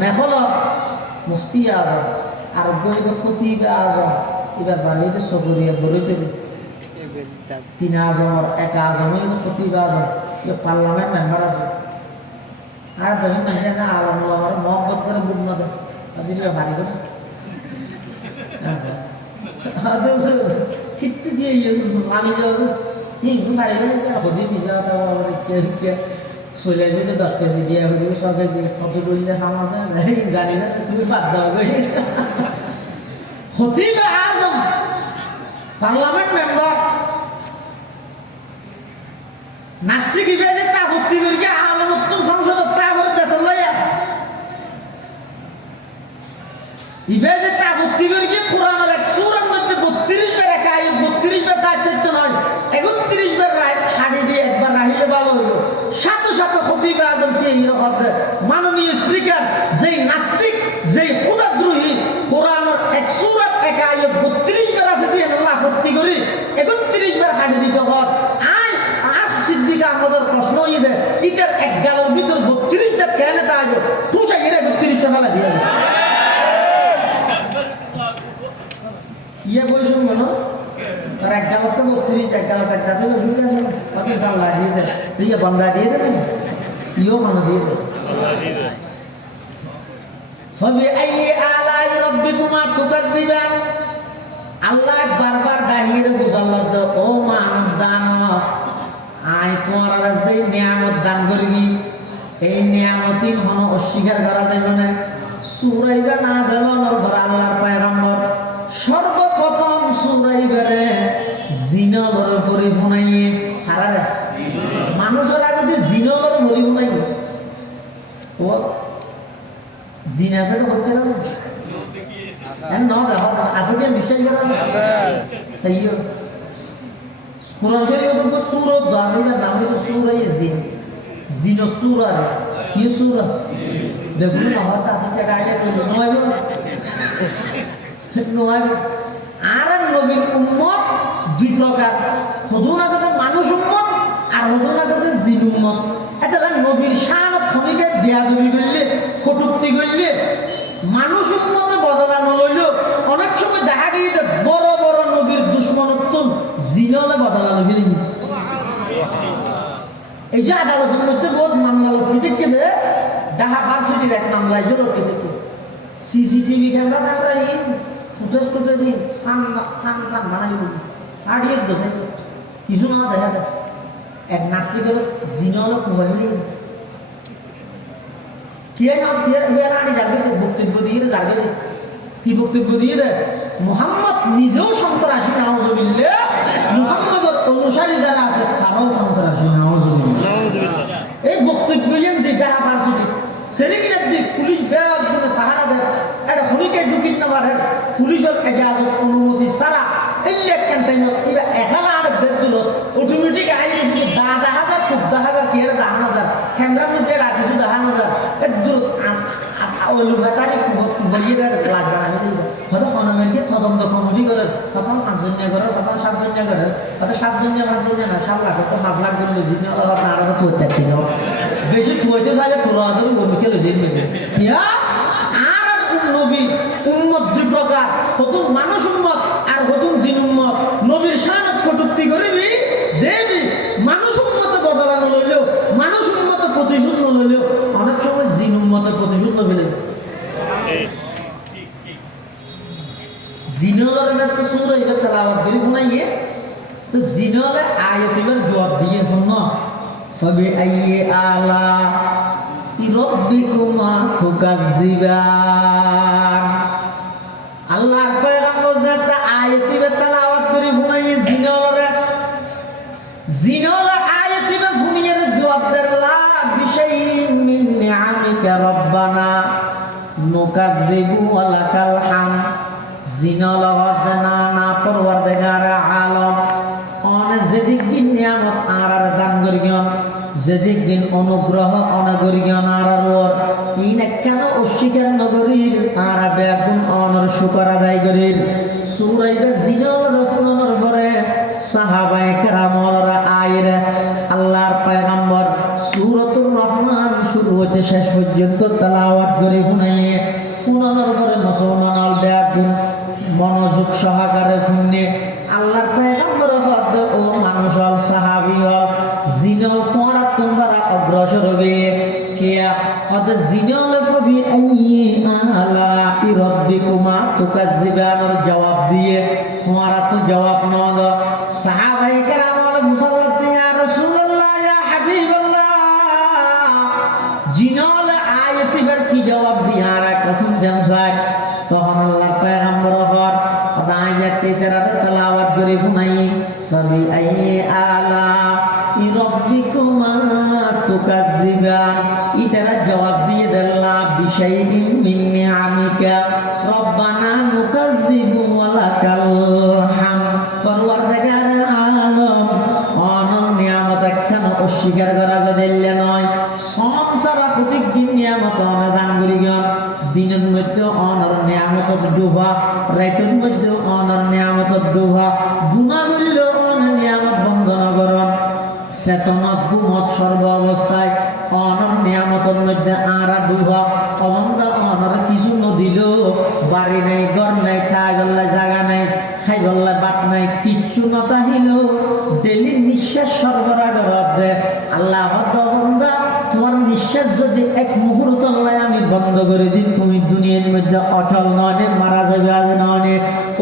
মেহল মুফতি আজম আর গরিব খতিব আজম এবার বাড়িতে সবরিয়া বলিতে তিন আজমর এক আজমই খতিব আজম পার্লামেন্ট মেম্বার আছে আর দেখেন না না আলম আমার মহব্বত করে বুঝ না দিলে ভারী করে খিত্তি দিয়ে আমি যাবো ভারী করে হদি ভিজা চলে যাবে 10 কেজি দিয়ে হবি 100 কেজি কত বললে খাম আছে জানি না তুমি বাদ দাও খতিব আজম পার্লামেন্ট মেম্বার নাস্তিক ইবেজে তা ভর্তি করিকে আলম উত্তম সংসদ তা বলে দেতল লইয়া ইবেজে তা ভর্তি করিকে কোরআনের এক সূরার মধ্যে 32 বার এক আয়াত 32 বার দায়িত্ব নয় 31 বার হাড়ি দিয়ে একবার রাহিলে ভালো হইলো সাথে সাথে খতিব আজম কে এরকম মাননীয় স্পিকার যেই নাস্তিক যেই খোদাদ্রোহী কোরআনের এক সূরাত এক আয়াত 32 বার আছে দিয়ে আল্লাহ ভর্তি করি 31 বার হাড়ি দিতে হয় সিদ্দিক আহমদের প্রশ্ন ইদে ইতার এক গালের ভিতর 32 টা কেন তা আগে তুষা গিরে 32 ফেলা দিয়ে ইয়ে বৈষম্য না তার এক গালত তো 32 এক গালত এক দাঁতে অসুবিধা আছে বাকি বাংলা দিয়ে দে তুই বাংলা দিয়ে দেবে ইও মানে দিয়ে দে ফবি আইয়ি আলাই রাব্বিকুমা তুকাদ্দিবান আল্লাহ বারবার দাহিরে বুঝাল্লাহ দে ও মানব দানব আয় তোমার যে নিয়ামত দান করিনি এই নিয়ামতি হন অস্বীকার করা যাবে না সুরাইবা না জানানোর পর আল্লাহর পয়গম্বর সর্বপ্রথম সুরাইবারে জিনালর পরি ফোনাইয়ে হারারে মানুষের আগে জিনালর পরি ফোনাইয়ে ও জিনা আছে তো করতে না এন না দেখো আছে কি বিশ্বাস করা সহি কোরআন শরীফে তো সূরা দাসিবার নাম হলো সূরা জিন জিন সূরা কি সূরা দেখুন হঠাৎ থেকে গায়ে তো নয় নয় আর নবীর উম্মত দুই প্রকার হুদুন আছে মানুষ উম্মত আর হুদুন আছে জিন উম্মত এটা নবীর শান খনিকে বেয়াদবি করলে কটূক্তি করলে মানুষ উম্মতে বদলানো লইল অনেক সময় দেখা গিয়ে বড় বড় নবীর দুশ্মনত্ব জিনলে বদলানো গেলি এই যে আদালতের মধ্যে বহুত মামলা লোকে দে ডাহা ভার্সিটির এক মামলায় যে লোকে দেখে সিসিটিভি ক্যামেরা আমরা এই ফুটেজ করতেছি ফান বানাই হাড়িয়ে বসে কিছু না দেখা যায় এক নাস্তিকের জিনলে কুমারি কে না কে এবার আনি যাবে বক্তব্য দিয়ে যাবে কি বক্তব্য দিয়ে দেয় মুহাম্মদ নিজেও সন্ত্রাসী নাউজুবিল্লাহ মুহাম্মদের অনুসারী যারা আছে তারাও সন্ত্রাসী নাউজুবিল্লাহ এই বক্তব্য যেন দিটা আবার যদি সেদিকে দিক পুলিশ ব্যাগ করে পাহারা দেয় এটা হলিকে ঢুকিত না পারে পুলিশের এজাজত অনুমতি ছাড়া এই একটা টাইম এবার এখানে আর দেড় দিল অটোমেটিক আইন শুধু 10,000 খুব 10,000 কি আর 10,000 ক্যামেরার মধ্যে আর কিছু 10,000 এর দূর ওলু ভাতারি বইয়ের লাগবে না হয়তো হনমেরকে তদন্ত কমিটি করে তখন 5 করে তখন 7 করে হয়তো 7 না 7 লাখ তো 5 লাখ বললো জিনে আপনার আরো তো দেখতে যাও বেশি তুইতে চাইলে তোরা আদর ভূমিকা লই যাবে ইয়া আর নবী উম্মত দুই প্রকার হতুন মানুষ উম্মত আর হতুন জিন উম্মত নবীর শানত কটূক্তি করিবি দেবি মানুষ উম্মতে বদলানো লইলেও মানুষ উম্মতে প্রতিশোধ লইলেও অনেক সময় জিন উম্মতের প্রতিশোধ লইলে জিনলরে যত সূরা ইবে তেলাওয়াত করি শোনাইয়ে তো জিনলে আয়াত এবার জবাব দিয়ে শোনো ফবি আইয়ি আলা রাব্বিকুমা তুকাদ্দিবান আল্লাহর পয়গম্বর যত আয়াত ইবে তেলাওয়াত করে ফুনাইয়ে জিনলরে জিনল আয়াতিবে ফুনিয়ের জবাব দেলা বিশাইইন মিন নিআমিকা রব্বানা নুকাযযিবু ওয়ালাকাল হাম জিনল ওয়াদনা না পরওয়ারদিগার আলম অনে যেদিক দিন নিয়ামত আর দান করিগন যেদিক দিন অনুগ্রহ অনগরিগন আর ইনে কেন অস্বীকার নগরীর আর বেগুন অনর শুকর আদায় করির সূরাইবে জিনল রফুনর পরে সাহাবায়ে কেরামরা আইরে আল্লাহর পয়গম্বর সূরাতুর রহমান শুরু হতে শেষ পর্যন্ত তেলাওয়াত করে শুনাইয়ে শুনানোর পরে মুসলমান আল বেগুন মনোযোগ সহকারে শুনে আল্লাহর পয়গম্বর হদ ও মানুষ হল সাহাবী হল জিনল তোমরা অগ্রসর হবে কিয়া হদ জিনল ফবি আইয়ি আলা রাব্বিকুমা তুকাজ্জিবানের জবাব দিয়ে তোমরা তো জবাব না দাও সাহাবায়ে কেরাম বলে মুসাল্লাত ইয়া রাসূলুল্লাহ ইয়া হাবিবাল্লাহ জিনল আয়াতিবার কি জবাব দিয়া আর কখন জানছায় তখন আল্লাহর পয়গম্বর হর দাই যেতে তেরাতে তেলাওয়াত করে শুনাই ফবি আইয়ি আলা রাব্বিকুমা তুকাজ্জিবান ইতারা জবাব দিয়ে দেলা বিশাইইন মিন নিআমিকা রব্বানা নুকাজ্জিবু ওয়ালাকাল হাম পরওয়ারদিগার আলম অনর নিয়ামত একখান অস্বীকার করা যাইলে নয় সংসারা প্রত্যেক দিন নিয়ামত দান করিগন দিনের মধ্যে অনর নিয়ামত ডুবা রাতের মধ্যে অনর নিয়ামত ডুবা গুনাহ করল অনর নিয়ামত বন্ধ নগরন চেতনত গুমত সর্ব অবস্থায় অনর নিয়ামতের মধ্যে আরা ডুবা অবন্ধা অনর কিছু নদিল বাড়ি নেই ঘর নেই খাই বললে জায়গা নেই খাই বললে বাট নাই কিচ্ছু নতাহিল ডেলি নিঃশ্বাস সরবরাহ করতে আল্লাহ বন্ধা তোমার নিঃশ্বাস যদি এক মুহূর্ত নয় আমি বন্ধ করে দিই তুমি দুনিয়ার মধ্যে অচল নয় মারা যাবে আজ নয়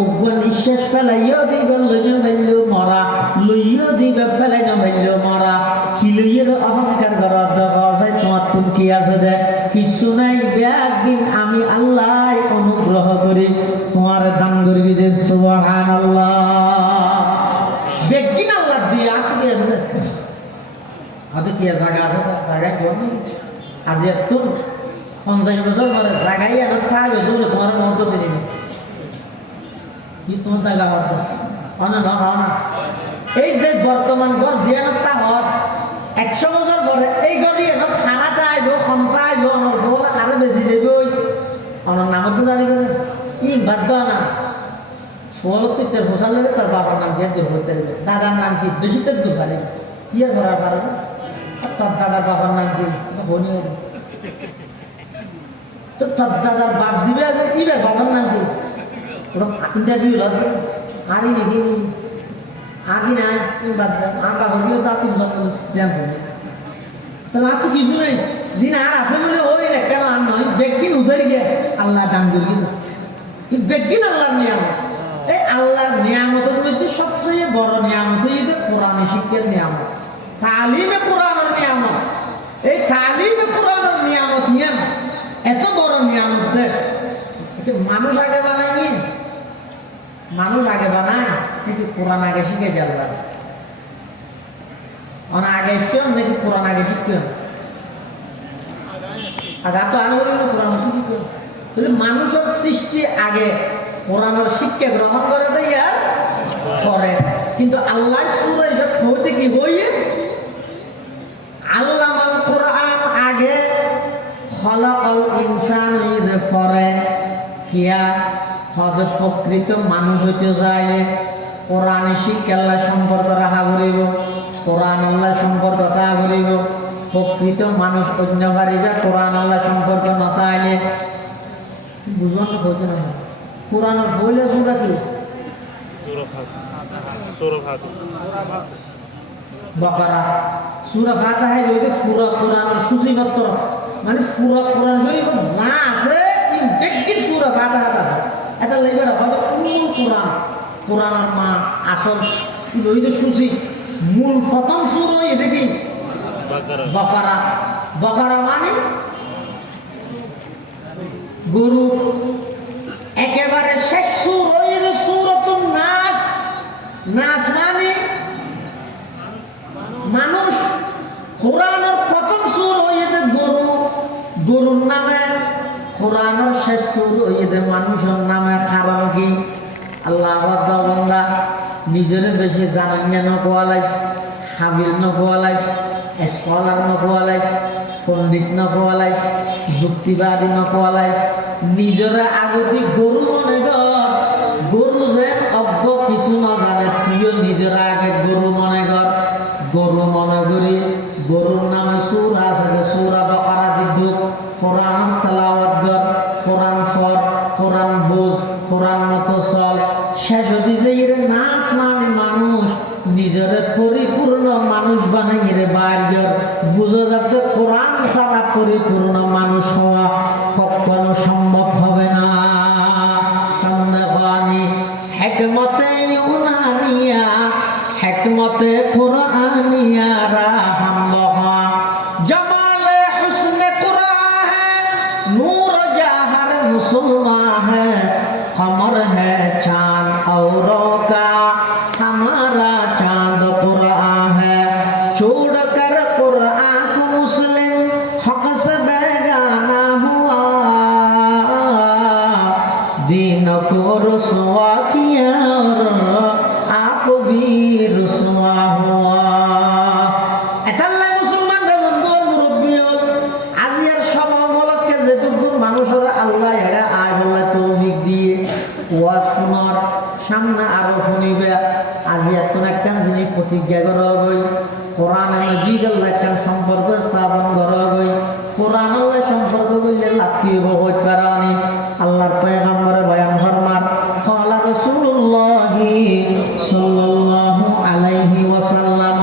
উগ্র নিঃশ্বাস ফেলাইও দিবে লইও ফেললো মরা লইও দিবে ফেলাই না ফেললো মরা কি লইয়ের অহংকার করার দরকার তোমার তুমি কি আছে দে কিছু নাই একদিন আমি আল্লাহ অনুগ্রহ করি তোমার দান করবি দে সুবহানাল্লাহ বেগিন আল্লাহ দিয়ে আর কি আছে আজকে কি জায়গা আছে জায়গা কেউ নেই আজ এত 50 বছর পরে জায়গায় এত থাকবে শুনে তোমার মন তো চিনি কি তোমার জায়গা আছে অনেক না এই যে বর্তমান ঘর জিয়ানতা হর 100 বছর পরে এই ঘরই এত খানাতে আইব ক্ষমতা আইব অনর বল আরো বেশি যাইব অনর নামত তো জানিব না কি বাদ দাও না 16 তের ফসল লাগে তার বাবার নাম দিয়ে দূর করতে দাদার নাম কি বেশি তের দূর পারে ইয়ে করার পারে তোর দাদার বাবার নাম কি হনি তো তোর দাদার বাপ জিবে আছে ইবে বাবার নাম কি ওরা ইন্টারভিউ লাগে আরই নাকি আগে না বাদ দাও আর বাবার গিয়ে তা তুমি জন্ম জানবো তাহলে আর তো কিছু নেই যিনি আর আছে বলে ওই না কেন আর নয় বেগিন উধার গিয়ে আল্লাহ দান করি না বেগিন আল্লাহর নিয়ামত এই আল্লাহর নিয়ামতের মধ্যে সবচেয়ে বড় নিয়ামত হচ্ছে কোরআনে শিক্ষার নিয়ামত তালিমে কোরআনের নিয়ামত এই তালিমে কোরআনের নিয়ামত ইয়ান এত বড় নিয়ামত দেখ মানুষ আগে বানায়নি মানুষ আগে বানায় কিন্তু কোরআন আগে শিখে যাবে অনেক আগে শিখ নাকি কোরআন আগে শিখতে আগে তো আগে বলি কোরআন শিখতে তাহলে মানুষের সৃষ্টি আগে কোরআনের শিক্ষা গ্রহণ করে দেয় আর করে কিন্তু আল্লাহ সূরা হইতে কি হইয়ে আল্লামাল কোরআন আগে খলাকাল ইনসান ইদে ফরে কিয়া হদ প্রকৃত মানুষ হইতে যায় কোরআনে শিক্ষা আল্লাহ সম্পর্ক রাখা করিব কোরআন আল্লাহ সম্পর্ক তা করিব প্রকৃত মানুষ অন্য পারিবে কোরআন আল্লাহ সম্পর্ক নতাইলে বুঝন হইতে না কোরআনের বইলে সূরা কি সূরা ফাতিহা বাকারা সূরা ফাতিহা হইলে পুরো কোরআনের সূচিপত্র মানে পুরো কোরআন শরীফ যা আছে এই ব্যক্তির সূরা ফাতিহা আছে এটা লইবে হবে মূল কোরআন কোরআনের মা আসল কি হইলে সূচি মূল প্রথম সূরা এটা কি বাকারা বাকারা মানে গরু একেবারে শেষ সূরা হইলে সূরাতুন নাস সর্বশেষ সুর হইতে মানুষের নামে কারণ কি আল্লাহ বান্দা নিজের বেশি জানেন জ্ঞান কোয়ালাইস হাবিল নকোয়ালাইস স্কলার নকোয়ালাইস পণ্ডিত নকোয়ালাইস যুক্তিবাদী নকোয়ালাইস নিজেরা আগতি গরু মনে কর গরু যে অজ্ঞ কিছু না জানে তুইও নিজেরা আগে গরু মনে কর গরু মনে করি গরুর নামে সুর আছে সুরা বাকারা দিক কোরআন তেলাওয়াত কর কোরআন ফর কোরআন বুঝ কোরআন মতো চল শেষ হতে যে এর নাচ মানে মানুষ নিজের পরিপূর্ণ মানুষ বানাই রে বাইর বুঝো যাতে কোরআন ছাড়া পরিপূর্ণ মানুষ হওয়া কখনো সম্ভব হবে না চন্দ্রবাণী হেকমতে ইউনানিয়া হেকমতে কুরআনিয়া রাহমহা জমালে হুসনে কুরআন হ্যায় নূর জাহর মুসলমান হ্যায় कमर है चांद औरों का हमारा चांद कुरान है छोड़ कर कुरान को मुस्लिम हक से बेगाना हुआ दीन को रुसवा किया और आप भी रुसवा हुआ আল্লাহ এরা আয় বলে তৌফিক দিয়ে ওয়াজ শোনার সামনে আরো শুনিবে আজি এত একটা জিনিস প্রতিজ্ঞা করা গই কোরআন মাজিদ আল্লাহ একটা সম্পর্ক স্থাপন করা গই কোরআন আল্লাহ সম্পর্ক বললে লাথি হই কারণে আল্লাহর পয়গম্বরে বয়ান ফরমান ক্বালা রাসূলুল্লাহ সাল্লাল্লাহু আলাইহি ওয়াসাল্লাম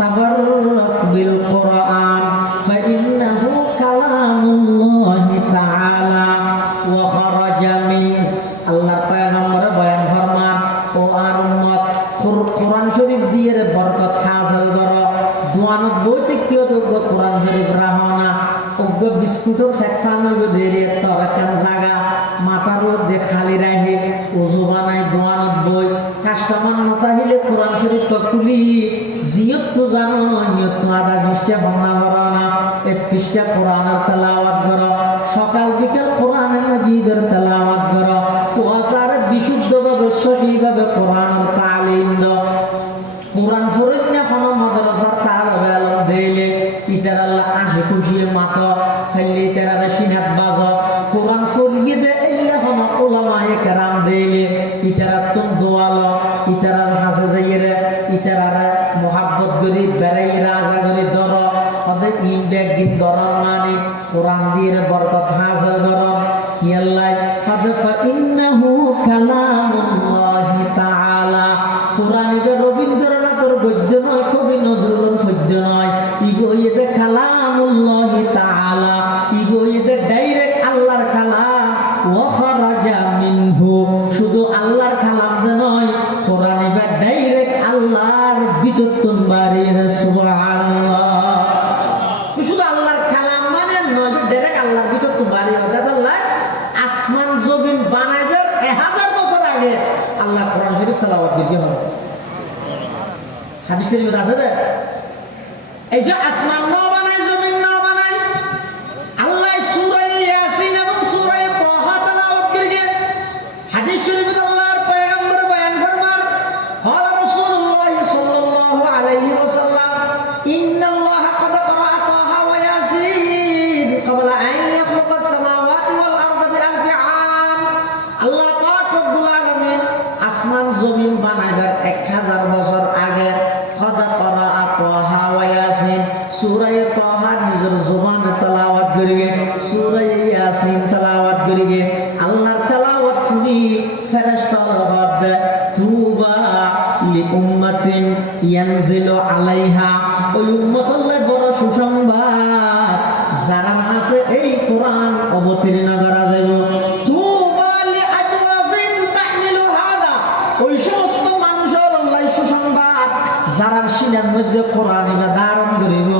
তাবাররাক বিল কোরআন ফাইন্নাহু কালামুল্লাহ তাআলা ওয়া খারাজা মিন আল্লাহর পয়গম্বরে বয়ান ফরমান ও আর উম্মত কোরআন শরীফ দিয়ে বরকত হাসিল করো দুয়ানত বইতে কিও তো কোরআন শরীফ রাহনা ওগ বিস্কুটও ফেকফানো দেরি তোর কেন জায়গা মাথার মধ্যে খালি রাখে ওযু বানাই দুয়ানত বই কাস্টমার নতা হইলে কোরআন শরীফ তো খুলি জিয়ত তো জানো নিয়ত তো আধা পৃষ্ঠা বাংলা করো না এক পৃষ্ঠা কোরআনের তেলাওয়াত করো সকাল বিকেল কোরআনের মাজিদের তেলাওয়াত করো ওয়াসার বিশুদ্ধভাবে সঠিকভাবে কোরআনের তালিম দাও কোরআন শরীফ না কোনো মাদ্রাসার তালবে আলম দেইলে ইতার আল্লাহ আসে খুশিয়ে মাতো খাইলে ইতার সিনাত বাজ কোরআন শরীফে দে এলিয়া কোনো উলামায়ে কেরাম দেইলে ইতার তুম দোয়ালো ইতার হাসে যাইরে ইতার মোহাব্বত করি বেড়াই রাজা করি ধর ওদের ইনডেক দিন ধরন মানে কোরআন দিয়ে বরকত হাসিল করো কি আল্লাহ ফাদফা ইন্নাহু কালামুল্লাহি তাআলা কোরআন ইবে রবীন্দ্রনাথের গদ্য নয় কবি নজরুলের গদ্য নয় ইগো ইতে কালামুল্লাহি তাআলা ইগো ইতে ডাইরেক্ট আল্লাহর কালাম ওয়া খারাজা মিনহু শুধু আল্লাহর কালাম নয় কোরআন ইবে ডাইরেক্ট আল্লাহর বিচত্তন বাড়ি সুবহানাল্লাহ শুধু আল্লাহর কালাম মানে নয় ডাইরেক্ট আল্লাহর বিচত্তন বাড়ি আল্লাহ আসমান জমিন বানাইবার 1000 বছর আগে আল্লাহ কোরআন শরীফ তেলাওয়াত করতে হবে হাদিস শরীফে আছে যে এই যে আসমান না বানাই জমিন না বানাই আল্লাহ সূরা ইয়াসিন এবং সূরা তাহা তেলাওয়াত করে হাদিস শরীফে আল্লাহর পয়গম্বর বয়ান ফরমান ক্বালা রাসূলুল্লাহ সাল্লাল্লাহু আলাইহি ওয়াসাল্লাম ইন্নাল্লাহা ক্বাদ ক্বারা তাহা ওয়া ইয়াসিন ক্বাবলা আন ইয়াখলুকাস সামাওয়াতি ওয়াল আরদা বিআলফি আম আল্লাহ পাক রব্বুল আলামিন আসমান জমিন বানাইবার 1000 বছর আগে ক্বাদ ক্বারা তাহা ওয়া ইয়াসিন সূরা তাহা নিজের জবানে তেলাওয়াত করিবে সূরা ইয়াসিন তেলাওয়াত করিবে আল্লাহর তেলাওয়াত শুনি ফেরেশতারা বলে তুবা লি উম্মাতিন ইয়ানজিলু আলাইহা ওই উম্মতুল্লাহ বড় সুসংবাদ যারা আছে এই কোরআন অবতীর্ণ করা দেব তুবা লি আজওয়াফিন তাহমিলু হাদা ওই সমস্ত মানুষের আল্লাহ সুসংবাদ যারা সিনার মধ্যে কোরআন ধারণ করিব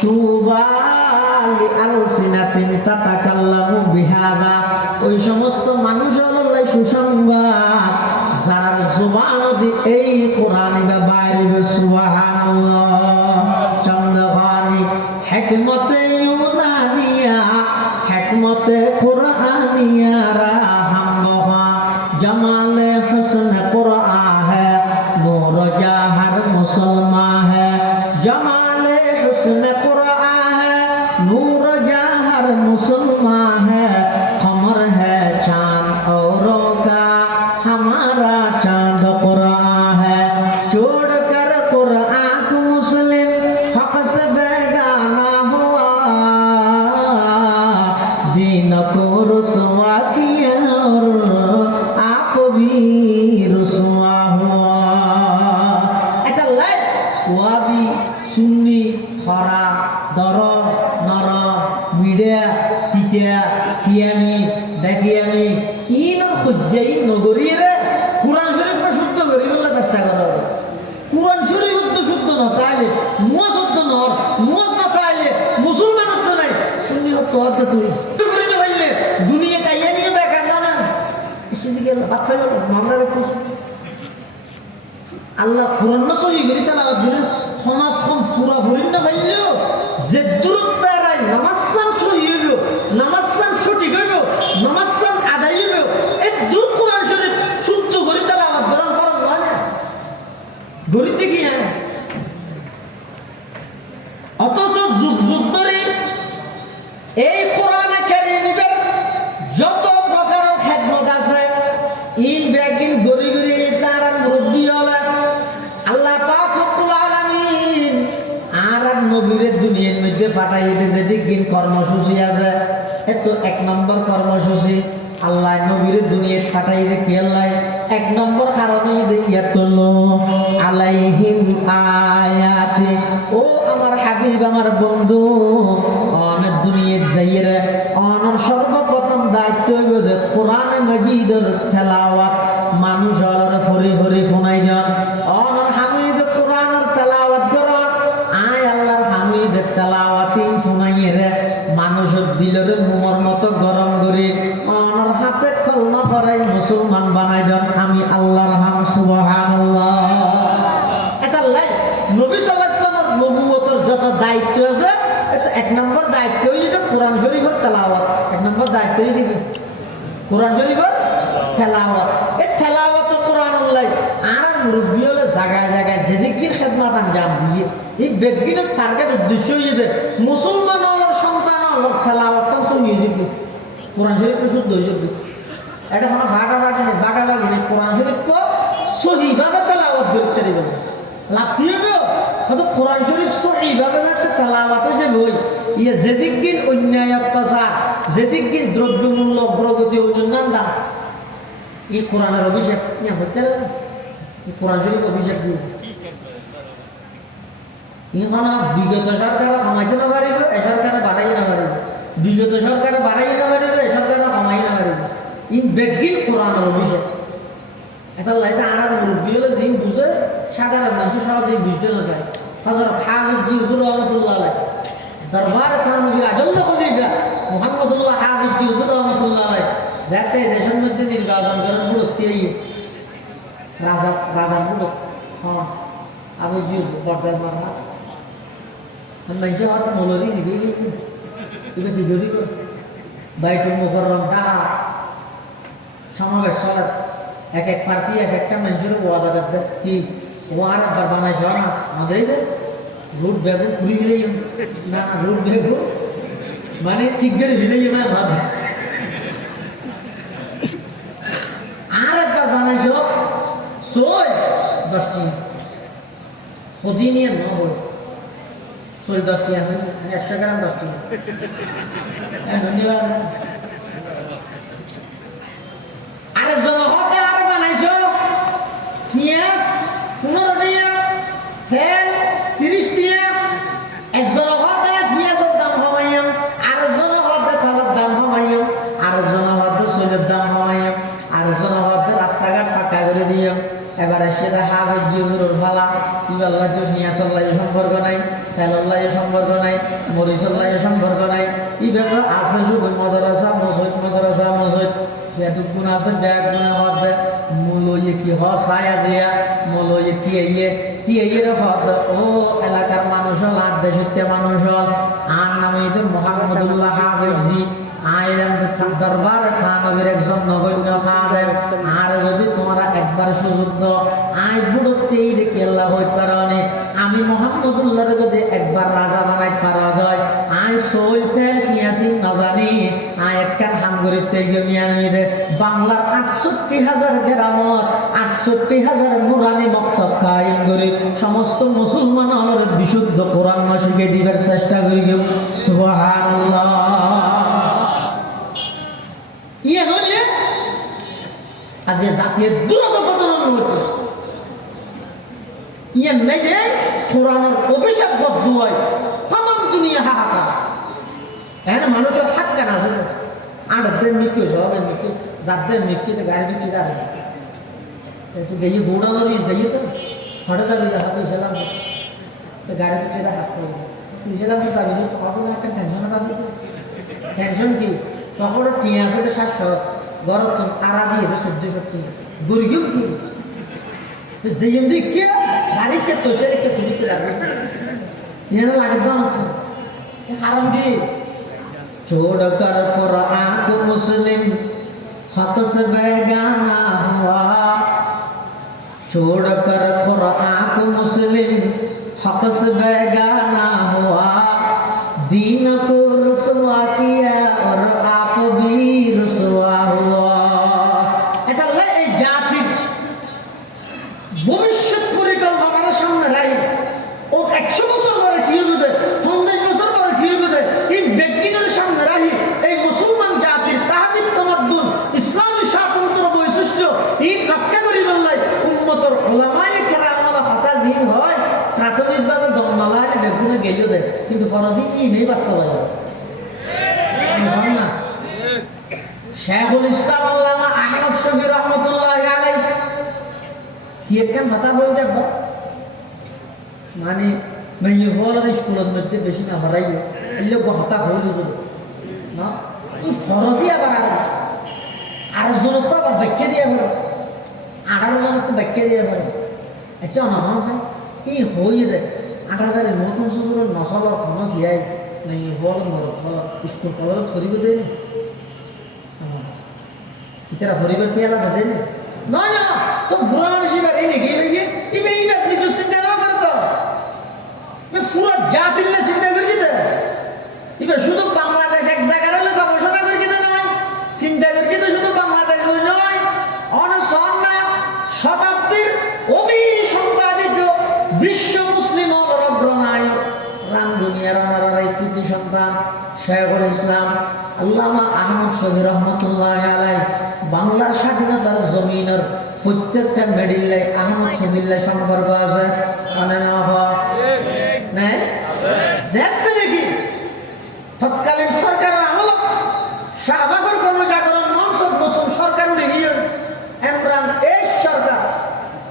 তুবা লি আলসিনাতিন তাতাকাল্লামু বিহাদা ওই সমস্ত মানুষের আল্লাহ সুসংবাদ যারা জবানে এই কোরআন বাইরে সুবহানাল্লাহ চন্দ্রবাণী হিকমতে ইউনানিয়া হিকমতে কুরআনিয়ারা হামগা জমালে হুসন কুরআন है नूर जहर मुसलमान है जमाले हुस्न कुरआन है नूर जहर मुसलमान है कमर है चांद औरों का हमारा चांद कुरआन है छोड़कर कुरआन को मुस्लिम हक से बेगाना हुआ दीन को रुसवा किया और आप भी रुसवा हुआ এটা লাইক ওয়াবি সুন্নি খরা দর নর মিডিয়া তিতিয়া কিয়ামি দেখিয়ামি ইনর খুঁজাই নগরীরে কোরআন শরীফ শুদ্ধ করি বলে চেষ্টা করা হবে কোরআন শরীফ শুদ্ধ না তাইলে মুয়া শুদ্ধ নর মুয়া না তাইলে মুসলমান হতে নাই সুন্নি হতে হতে তুই করি না হইলে দুনিয়া তাইয়া নিয়ে বেকার না সেদিকে বাচ্চা মামলা দেখতে আল্লাহ কোরআন না সহি করি তেলাওয়াত করে সমাজ কম পুরা ভরিন না পাইলেও যে দূরত্বায় নামাজ সাম সহি হইব নামাজ সাম সঠিক হইব নামাজ সাম আদায় হইব এই দূর কোরআন শরীফ শুদ্ধ করি তেলাওয়াত করার ফরজ হয় না গরিতে কি হ্যাঁ অথচ যুগ যুগ ধরে এই কোরআনে কারীমের যত প্রকার খেদমত আছে ইন বেগিন গরি গরি তার মুরব্বি হলা আল্লাহ পাক রব্বুল আলামিন আর নবীরে দুনিয়ার মধ্যে পাঠাই দিয়েছে দিন কর্মসূচি আছে এত এক নম্বর কর্মসূচি আল্লাহ নবীরে দুনিয়ায় পাঠাই দিয়ে কি আল্লাহ এক নম্বর কারণে ইয়াতুল্লু আলাইহিম আয়াতি ও আমার হাবিব আমার বন্ধু অনেক দুনিয়ায় যাইরে অনর সর্বপ্রথম দায়িত্ব হইব যে কোরআন মাজিদের তেলাওয়াত মানুষ আলাদা ফরি ফরি শোনাই দেন অনর হামিদ কোরআনের তেলাওয়াত করেন আয় আল্লাহর হামিদের তেলাওয়াতিন শোনাইয়ে রে মানুষের দিলের মোমর মতো গরম করে অনর হাতে কলমা করাই মুসলমান বানাই দেন আমি আল্লাহর হাম সুবহানাল্লাহ এটা লাই নবী সাল্লাল্লাহু আলাইহি ওয়াসাল্লামের নবুয়তের যত দায়িত্ব আছে এটা এক নম্বর দায়িত্ব হইছে কোরআন শরীফের তেলাওয়াত এক নম্বর দায়িত্ব দিবে কোরআন শরীফের তেলাওয়াত এই তেলাওয়াত কোরআন আল্লাহ আর মুরব্বি হলে জায়গায় জায়গায় যেদিকে খেদমত আঞ্জাম দিয়ে এই ব্যক্তির টার্গেট উদ্দেশ্য হইছে মুসলমান হওয়ার সন্তান হওয়ার তেলাওয়াতটা সহি হয়ে যাবে কোরআন শরীফ শুদ্ধ হয়ে যাবে এটা কোনো ভাগাভাগি নেই ভাগাভাগি নেই কোরআন শরীফ সহিভাবে তেলাওয়াত করতে দেবে লাভ কি হবে হয়তো কোরআন শরীফ সহিভাবে যাতে তেলাওয়াত হয়ে যাবে ওই ইয়ে যেদিক দিন অন্যায় অত্যাচার যেদিক দিন দ্রব্যমূল্য অগ্রগতি অন্যান্য দাম এই কোরআনের অভিষেক ইয়া হতে কোরআন শরীফ অভিষেক দিয়ে এখন বিগত সরকার কমাইতে না পারিব এ সরকার বাড়াই না পারিব বিগত সরকার বাড়াই না পারিব এ সরকার কমাই না পারিব ই বেগিন কোরআনের অভিষেক এটা লাইতে আর মুরব্বী হলে যে বুঝে সাধারণ মানুষ সহজেই বুঝতে না চায় হযরত হাফিজ জি হুজুর রহমাতুল্লাহ আলাইহি দরবারে থানবী আজল্লা খলিফা মুহাম্মদুল্লাহ হাফিজ জি হুজুর রহমাতুল্লাহ আলাইহি যাতে দেশের মধ্যে নির্বাচন করার বুড়তি রাজা বুড়ো হ্যাঁ আবু জি বড়দাস মারা মানুষের হাতে মৌলবি নিবে এটা কি করিব বাইতুল মুকাররম টাকা সমাবেশ চলে এক এক প্রার্থী এক একটা মানুষের ওয়াদা করতে কি ওয়ার একবার বানাইছ না আমাদের রুট ব্যাগু ঘুরি গেলেই না রুট ব্যাগু মানে ঠিক করে ভিলেই না ভাত আর একবার বানাইছ সই 10টি সদিনিয়ে নয় সই 10টি আছে 100 গ্রাম 10টি ধন্যবাদ আরে জমা হতে আর বানাইছো পেঁয়াজ 15 টাকা তেল 30 টাকা একজন হতে পেঁয়াজের দাম কমাইম আরেকজন হতে তেলের দাম কমাইম আরেকজন হতে সইলের দাম কমাইম আরেকজন হতে রাস্তাঘাট ফাঁকা করে দিম এবারে সেটা হাফেজ জিহুরের ফালা ইবাল্লাহ তো পেঁয়াজের লাগে সম্পর্ক নাই তেলের লাগে সম্পর্ক নাই মরিচের লাগে সম্পর্ক নাই এইভাবে আছে শুধু মাদ্রাসা মসজিদ যেহেতু গুণ আছে ব্যাগ গুণে হতে মূল কি হসায় আজিয়া মূল তিয়াইয়ের হত ও এলাকার মানুষ হল আর দেশের মানুষ হল আর নাম মোহাম্মদুল্লাহ হাফিজি আয় আইলাম দরবারে নবীর একজন নগণ্য খাওয়া যায় আর যদি তোমরা একবার সুযোগ দাও আই বুড়োতেই দেখি আল্লাহ হইতে পারে আমি মোহাম্মদুল্লাহ যদি একবার রাজা বানাই পারা যায় আই সইতেন পিয়াসি না জানি আই একখান হাঙ্গরিতে গমিয়া নিয়ে বাংলার ৬৮,০০০ গ্রামত ৬৮,০০০ নুরানি মক্তব কায়েম করে সমস্ত মুসলমান আমার বিশুদ্ধ কোরআন শিখে দিবার চেষ্টা করি সুবহানাল্লাহ ইয়ে নইলে আজ জাতীয় দুরদপতন হইতে ইয়ে নাই যে কোরআনের অভিশাপ বদ্ধ হয় তামাম দুনিয়া হাহাকার এখানে মানুষের হাত কেন আছে আটদের মৃত্যু সবের মৃত্যু যাদের মৃত্যুতে গাড়ি দুটি দাঁড়ায় একটু গিয়ে দৌড়া ধরি গিয়ে তো হঠাৎ যাবি হাতে ছিলাম গাড়ি দুটি হাত খাইবে শুয়েছিলাম তো যাবি সকল একটা টেনশন আছে টেনশন কি সকল টিয়া আছে ৭০০ গরত আড়া দিয়ে ১৪০০ গুরগিও কি যেম দিকে গাড়িকে তোষে রেখে তুলিতে যাবে ইনারা লাগে দাও হারাম দিয়ে छोड़कर कुरान को मुस्लिम हक से बेगाना हुआ छोड़कर कुरान को मुस्लिम हक से बेगाना हुआ दीन को रुसवा किया और आप भी रुसवा हुआ এটা এই জাতির ভবিষ্যৎ পরিকল্পনার সামনে রাই ও ১০০ বছর পরে কি হবে ৫০ বছর পরে কি হবে এই ব্যক্তিদের সামনে রাখি এই মুসলমান জাতির তাহাদিব তামাদ্দুন ইসলামী স্বাতন্ত্র বৈশিষ্ট্য এই রক্ষা করি বললাই উম্মতর উলামায়ে কেরামরা ফাতাজিন হয় প্রাথমিকভাবে দমনালায় বেগুনে গেলেও দেয় কিন্তু ফরদি কি নেই বাস্তবায়ন না শেখুল ইসলাম আল্লামা আহমদ শফি রহমতুল্লাহ আলাইহি কি একখান কথা বলতে মানে মেয়ে হওয়ার স্কুলের মধ্যে বেশি না হারাই এলে হতা হইল যদি না তুই ফরদি আবার আর জন তো আবার ব্যাখ্যা দিয়ে পারো ১৮ জন তো ব্যাখ্যা দিয়ে পারো আচ্ছা অনামাস এই হই রে ৮,০০০ নতুন সুন্দর নসলের কোনো গিয়াই মেয়ে হল মরত স্কুল কলেজ ধরিব দেয় না ইতারা পরিবার পেয়ালা যাবে না নয় না তো বুড়া মানুষ এবার এই নাকি এইবার নিজের চিন্তা না করতো পুরো জাতির চিন্তা করি কিনা এবার শুধু বাংলাদেশ এক জায়গার হলে গবেষণা করি কিনা নয় চিন্তা করি কিন্তু শুধু বাংলাদেশ নয় অনসন্না শতাব্দীর অবিসংবাদিত বিশ্ব মুসলিম অগ্রনায়ক রাম দুনিয়ার অনারাই কৃতি সন্তান শেখুল ইসলাম আল্লামা আহমদ শফি রহমতুল্লাহ আলাইহি বাংলার স্বাধীনতার জমিনের প্রত্যেকটা মেডিল্লায় আহমদ শফিল্লাহ সম্পর্ক আছে মানে না নাই যেতে দেখি তৎকালীন সরকারের আমলত শাহবাগের গণজাগরণ মঞ্চ নতুন সরকার নিয়ে ইমরান এই সরকার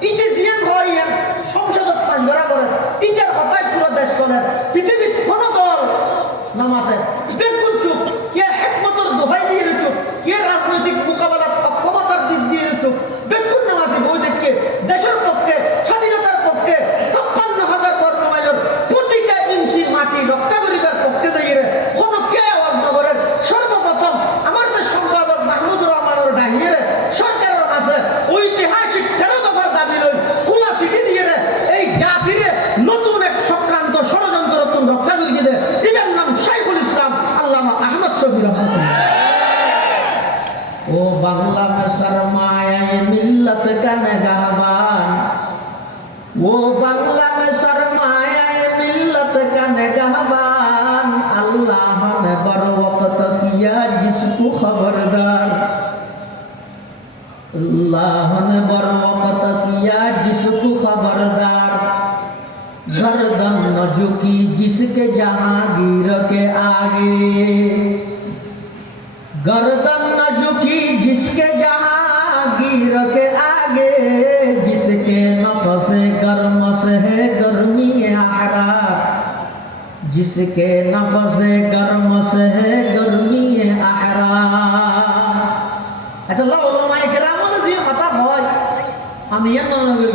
ইতে জিয়ান হইয়েন সংসদত ফাঁস ভরা করেন ইটার কথায় পুরো দেশ চলেন পৃথিবীর কোন দল নামাতে বেকুন চুপ কে একমাত্র দোহাই দিয়ে চুপ কে রাজনৈতিক মোকাবেলার অক্ষমতার দিক দিয়ে চুপ বেকুন নামাতি বই দেখকে দেশের পক্ষে স্বাধীনতার পক্ষে ৫৬,০০০ বর্গ মাইলের প্রতিটা ইঞ্চি মাটি রক্ষা করিবার পক্ষে যাইয়ে কোন কে আওয়াজ নগরের সর্বপ্রথম আমার দেশ সম্পাদক মাহমুদুর রহমানের ডাহিয়ে সরকারের কাছে ঐতিহাসিক ১৩ দফার দাবি লই খোলা চিঠি দিয়ে এই জাতিরে নতুন এক চক্রান্ত ষড়যন্ত্র নতুন রক্ষা করিয়ে দেয় এটার নাম শেখুল ইসলাম আল্লামা আহমদ শফি রহমতুল্লাহ ओ बांग्ला में सरमाया मिल्लत का निगाहबान वो बांग्ला में सरमाया मिल्लत का निगाहबान अल्लाह ने बर वक्त किया जिसको खबरदार अल्लाह ने बर वक्त किया जिसको खबरदार गर्दन न झुकी जिसके जहांगीर के आगे गर्दन न झुकी जिसके जहांगीर के आगे जिसके नफस गर्म से है गर्मी अहरार जिसके नफस गर्म से है गर्मी अहरार এতলা ওলামায়ে কেরামের যে কথা হয় আমি এর মনে করি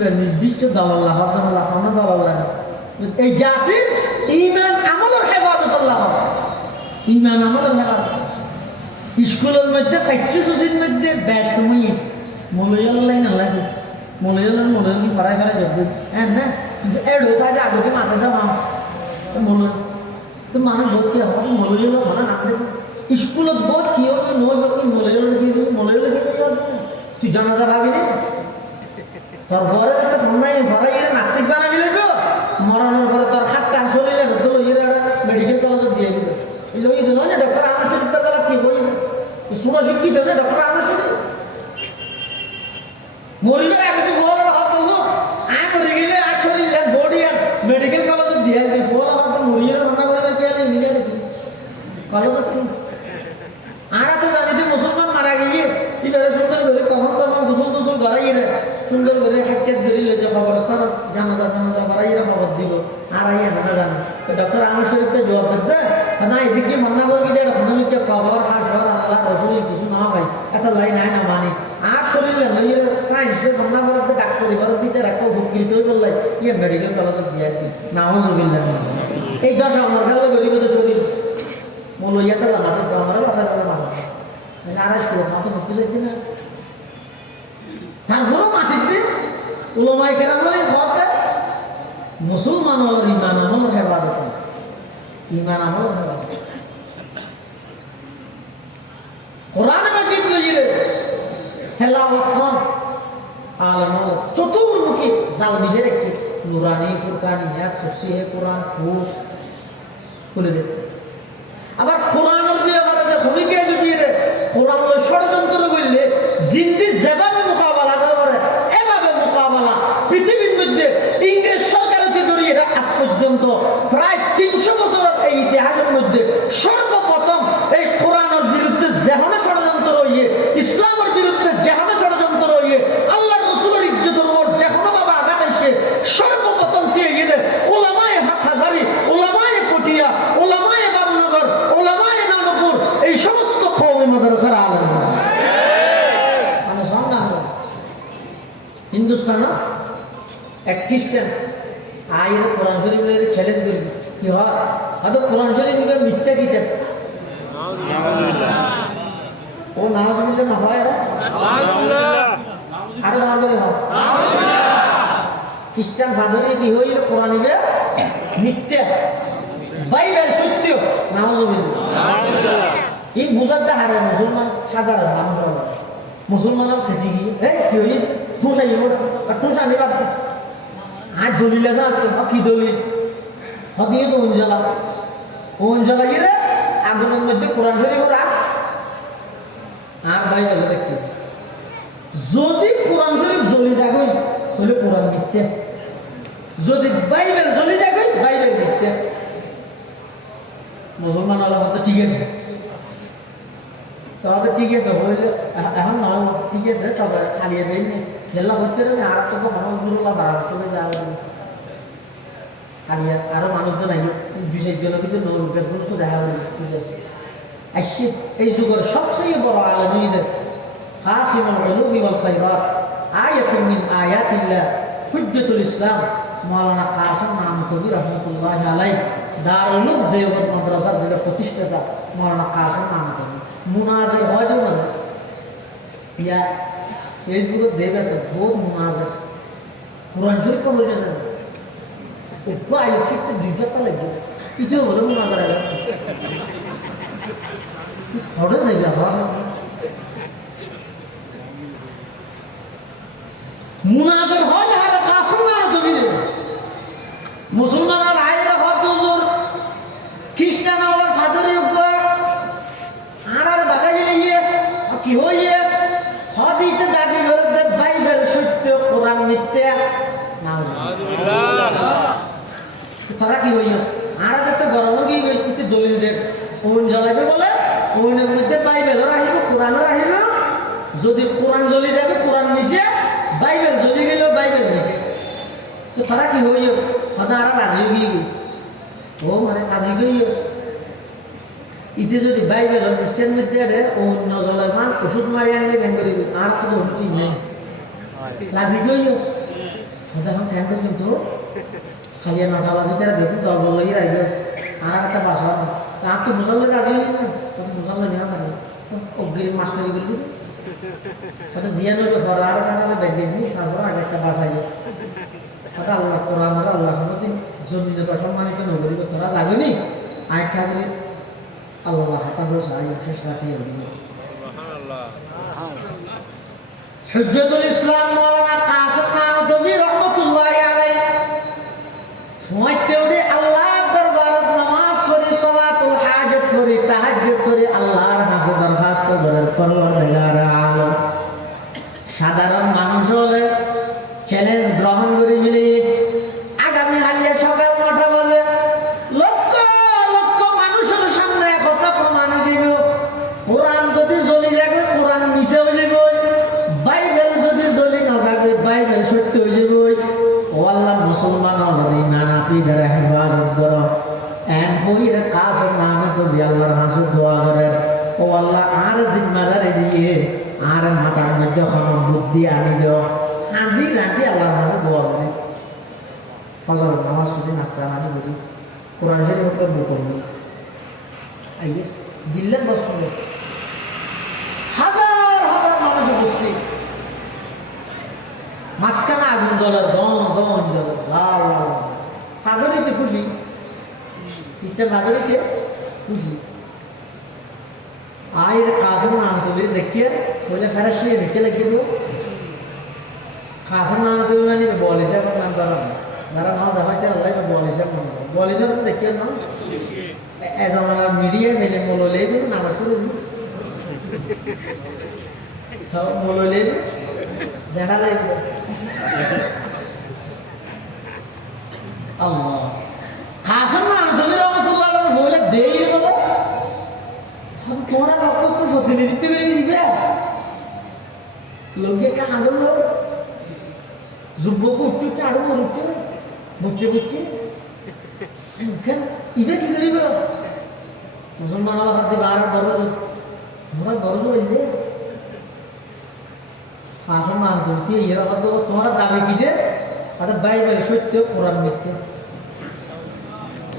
যে নির্দিষ্ট দলাল্লাহ দলাল্লাহ আমরা দলাল্লাহ এই জাতির ঈমান আমলের হেফাজত আল্লাহ ঈমান আমলের হেফাজত স্কুলের মধ্যে পাঠ্যসূচির মধ্যে ব্যাস তুমি মূল্যায়ন লাইন লাগে মূল্যায়ন ফরাই যোগ্য হ্যাঁ না কিন্তু এড়ো চাইলে আগতে মাথা দেওয়া মূল্যায়ন তো মানুষ বহুত কি হবে মূল্যায়ন ভালো নাম দেখো স্কুলত বহুত কি হবে নয় বাকি মূল্যায়ন দিয়ে হবে তুই জানাজা ভাবি নি তোর ঘরে একটা ফন্দাই ঘরে গিয়ে নাস্তিক বানাবি লাগবে মরানোর পরে তোর হাতটা শরীরে ঢুকতে লইয়ে মেডিকেল কলেজে দিয়ে দিল এই লইয়ে দিল না ডক্টর আমার শরীর বেলা কি বলি শুনো শিক্ষিত না ডক্টর আমার শরীর মরিবের আগে তুই বল হাত তুলো মরে গেলে আর শরীর বডি আর মেডিকেল কলেজে দিয়ে দিল বল আমার তো মরিয়ে রান্না করে কে নিজে দেখি কলেজে কি আর তো জানি যে মুসলমান মারা গিয়ে এবারে সুন্দর করে কখন গোসল করাই রে সুন্দর করে হাইচাত ধরে লইছে খবরস্থান জানাজা করাই রে খবর দিব আর আইয়া না জানা তো ডক্টর আমার শরীরকে জবাব দিতে না এদিকে মান্না করবি যে এখনকে খবর হাসর আল্লাহ রসুল কিছু না ভাই এত লাই নাই না মানি আর শরীরে লইয়ে সায়েন্স মান্না করাতে ডাক্তারি করার দিতে রাখো ভুকিত হয়ে বললাই ইয়ে মেডিকেল কলেজে দিয়ে দিই নাউজুবিল্লাহ এই 10 আমার গেল গরিব তো শরীর মূল্যায়ন আমাদের আমার বাসার কথা মাথা আর স্কুলে খাওয়া করতে চাইতে না তারপরেও মাটিতে উলামায়ে কেরামের ঘরতে মুসলমান হল ইমান আমলের হেফাজত ইমান আমলের হেফাজত কোরআন মাজিদ লইলে তেলাওয়াত খন আলেম চতুর্মুখী জাল বিজে রেখে নুরানি ফুরকানিয়া তফসিরে কোরআন হুস খুলে দে আবার কোরআনের ব্যাপারে যে ভূমিকা যদি কোরআন ষড়যন্ত্র করলে জিন্দি যেভাবে মোকাবেলা করে এভাবে মোকাবেলা পৃথিবীর মধ্যে ইংরেজ সরকারের ধরিয়ে আজ পর্যন্ত প্রায় 300 বছরের এই ইতিহাসের মধ্যে সর্বপ্রথম এই কোরআনের বিরুদ্ধে যেখানে ষড়যন্ত্র হইয়ে ইসলামের বিরুদ্ধে যেখানে ষড়যন্ত্র হইয়ে আল্লাহ রসুলের ইজ্জতের উপর যেখানে বাবা আঘাত এসে সর্বপ্রথম দিয়ে গেলে ওলামায়ে হাটহাজারী ওলামায়ে পটিয়া ওলামায়ে বাবুনগর ওলামায়ে নানপুর এই সমস্ত কওমি মাদ্রাসার আলেম মানে সন্ধান হিন্দুস্তান এক খ্রিস্টান আইরে কোরআন শরীফের চ্যালেঞ্জ করি কি হয় হয়তো কোরআন শরীফের মিথ্যা কিতাব ও নাউজুবিল্লাহ না হয় আরো নাম করে হয় খ্রিস্টান ফাদরে কি হইল কোরআন মিথ্যা বাইবেল সত্য নাউজুবিল্লাহ এই বুঝাতে হারে মুসলমান সাধারণ মানুষ মুসলমানের সেটি গিয়ে কি হয়েছে ঠোঁসাই ঠোঁসা নেবার আর দলিল আছে কি দলিল হদিয়ে তো অঞ্জলা গিয়ে আগুনের মধ্যে কোরআন শরীফ রাখ আর বাইবেল দেখতে যদি কোরআন শরীফ জ্বলি যাগই তাহলে কোরআন মিথ্যা যদি বাইবেল জ্বলি যাগই বাইবেল মিথ্যা মুসলমান হলে হয়তো ঠিক আছে তাহলে ঠিক আছে হইলে এখন না ঠিক আছে তবে খালিয়ে বেরিয়ে খেলা হচ্ছে না আর তো মানুষগুলো বাড়ার চলে যাওয়া খালিয়া আরো মানুষজন আইব 2-4 জনের ভিতরে নৌরূপের গুরুত্ব দেখা যাবে ঠিক আছে আসছে এই যুগের সবচেয়ে বড় আলেম হইদের কাসিমুল উলুমি ওয়াল খায়রাত আয়াতুম মিন আয়াতিল্লাহ হুজ্জাতুল ইসলাম মাওলানা কাসিম নানতুবি রাহমাতুল্লাহি আলাইহি দারুল উলুম দেওবন্দ মাদ্রাসার যে প্রতিষ্ঠাতা মাওলানা কাসিম নানতুবি মুনাজার হয় না ইয়া ফেসবুকে দেবে তো বহুত মুনাজার কোরআন শরীফ পড়ে না একটু আইলে শিখতে 2 সপ্তাহ লাগবে কিছু হলো মুনাজার আগে হঠাৎ যাইবে মুনাজার হয় আর কাসিম নানতুবি মুসলমান আর আইরা হদ হুজুর খ্রিস্টান আর ফাদরি উপর আর বাঁচাই লইয়ে কি হইয়ে হদিতে দাবি করে বাইবেল সত্য কোরআন মিথ্যা নাউজুবিল্লাহ তারা কি হইয়ে আর যাতে গরম কি হইতে দলিল দে কোন জ্বলাবে বলে কোনের মধ্যে বাইবেল রাখিব কোরআন রাখিব যদি কোরআন জ্বলি যাবে কোরআন মিশে বাইবেল জ্বলি গেল বাইবেল মিশে তো তারা কি হইয়ে হয়তো আর রাজি হয়ে গিয়ে ও মানে রাজি হইয়ে ইতে যদি বাইবেল খ্রিস্টান মধ্যে অন্য জলমান ওষুধ মারি আনিলে ভ্যাং করিবি আর কোনো ওষুধ নেই রাজি হইয়ে এখন ভ্যাং করে কিন্তু খালি 9টা বাজে তারা বেগুন দল বল লইয়ে রাখবে আর একটা বাসা আর তো মুসল্লি রাজি হইয়ে না তখন মুসল্লি নেওয়া পারে অগ্রিম মাস্টারি করলি হয়তো জিয়ানোর পরে আর জানালে ব্যাগেজনি তারপরে আগে একটা বাসাই হয়তো আল্লাহ কোরআন আল্লাহ কোনোদিন জমিনে তো সম্মানিত নগরী তোরা যাবেনি আরেকটা হাতে আল্লাহ হাতা বসে আই শেষ রাতে হুজ্জতুল ইসলাম মাওলানা কাসিম নানতবী রাহমাতুল্লাহি আলাইহি সময়তেওরে আল্লাহর দরবারত নামাজ পড়ি সালাতুল হাজাত পড়ি তাহাজ্জুদ পড়ি আল্লাহর কাছে দরখাস্ত করার পরওয়ারদিগার আলম সাধারণ মানুষ হলে চ্যালেঞ্জ গ্রহণ করে মিলিয়ে আগামী হালিয়া সকাল 9টা বাজে লক্ষ লক্ষ মানুষের সামনে কথা প্রমাণ দিব কোরআন যদি জ্বলি যাবে কোরআন মিছে হয়ে যাবে বাইবেল যদি জ্বলি না যাবে বাইবেল সত্য হয়ে যাবে ও আল্লাহ মুসলমান হলের ইমান আকীদার হেফাজত করো এন হইরে কাসম নানতবী আল্লাহর কাছে দোয়া করেন ও আল্লাহ আর জিম্মাদারি দিয়ে আর মাথার মধ্যে কোনো বুদ্ধি আনি দিও আদি রাতি আল্লাহর কাছে দোয়া করে ফজর নামাজ পড়ি নাস্তা পানি করি কোরআন শরীফ কবুল করব আইয়ে দিল্লার বসলে হাজার হাজার মানুষ উপস্থিত মাঝখানে আগুন জ্বলার দম দম জ্বলে লাল লাল ফাদরিতে খুশি খ্রিস্টান ফাদরিতে খুশি আয়ের কাসিম নানতবী দেখিয়ে বলে ফেরা শুয়ে রেখে লিখে দেবো কাসিম নানতবী মানে বল হিসাব মান করা যারা না দেখাইতে আল্লাহ বল হিসাব মান করা বল হিসাব তো দেখিয়ে না জমানার মিডিয়া মেলে মললে দেবো নামাজ শুরু দিই মললে যেটা লাগবে আল্লাহ কাসিম নানতবী রাহমাতুল্লাহ আলাইহি বলে দেই রে বলে তোরা রক্ত তো প্রতিনিধিত্ব করে নিবে লোকে কে আগুন যুবক উঠতে আরো উঠতে বুঝতে বুঝতে কেন ইবে কি করিব মুসলমান হাতে বার বড় তোমরা বড় বললে হাসান মান করতে এরা কত তোমরা দাবি কি দে আরে বাইবেল সত্য কোরআন মিথ্যা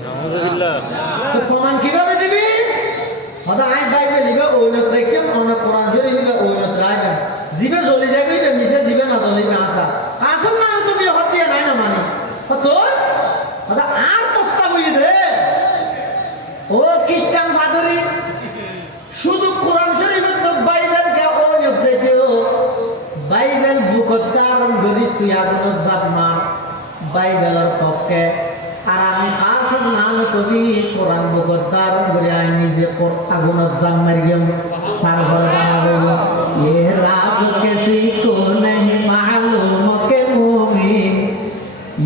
নাউযুবিল্লাহ তো প্রমাণ কিভাবে দিবি হদা আই বাইবেল লিবে ওইনত রেখে আমরা কোরআন শরীফ লিবে ওইনত রাখবেন জিবে জ্বলে যাবে মিশে জিবে না জ্বলিবে আশা কাসম না তুমি হাত দিয়ে নাই না মানে তো হদা আর প্রস্তাব হইয়ে দে ও খ্রিস্টান ফাদরি শুধু কোরআন শরীফের তো বাইবেল কে ওইনত যেতেও বাইবেল বুকত ধারণ করি তুই আগুন জাপ মার বাইবেলের পক্ষে আর আমি কাসিম নানতবী কোরআন বুকত ধারণ করে আই নিজে আগুনত জাপ মারি গেম তারপরে বানা দেব এ রাজ কিসি কো नहीं मालूम के मोमिन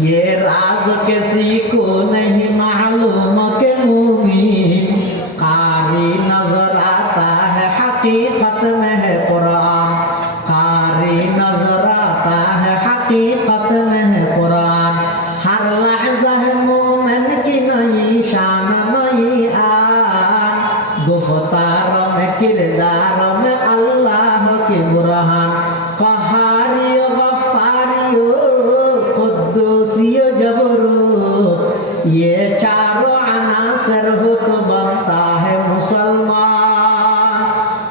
ये राज किसी को नहीं मालूम के मोमिन कारी नजर आता है हकीकत में है कुरान कारी नजर आता है हकीकत में है कुरान हर लहजा है मोमिन की नई शान नई आन गुफ्तारों में किरदारों में अल्लाह की बुरहान कहारी गफ्फारी कुद्दूसी जबरूत ये चारों अनासर हो तो बनता है मुसलमान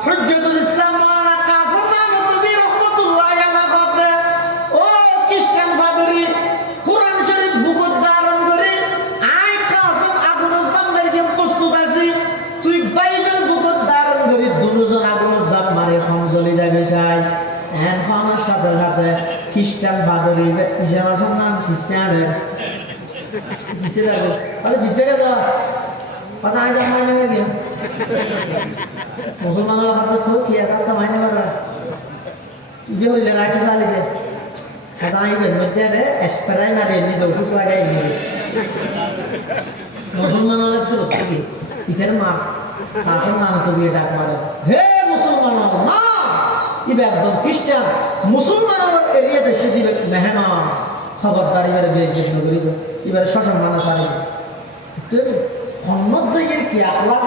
हुज्जतुल इस्लाम मौलाना कासिम नानतबी रहमतुल्लाहि अलैहि कहते ও খ্রিস্টান ফাদরি কোরআন শরীফ বুকত ধারণ করে আই কাসিম আগুনের সামনে গিয়ে প্রস্তুত আছি তুই বাইবেল বুকত ধারণ করে দুজন আগুনের জাপ মারে কোন জ্বলে যাবে চাই এখন সাথে সাথে খ্রিস্টান ফাদরি ইসলামের নাম খ্রিস্টানের বিছে যাবে আরে বিছে গেল কথা আজ মাইনে হয়ে গিয়ে মুসলমানের হাতে তো কি আছে তা মাইনে করে ইবে হইলে রাইট চালি দে কথা আইবেন মধ্যে রে স্প্রে মারে নি ওষুধ লাগাই নি মুসলমানের তো রক্ষি ইথার মা কাসিম নানতবী ডাক মারে হে মুসলমান না ইবে একদম খ্রিস্টান মুসলমানের এরিয়াতে সে দিবে মেহমান খবরদার এবারে বেশ করিব এবারে শশান মানা সারি অন্য জায়গার কি আপনার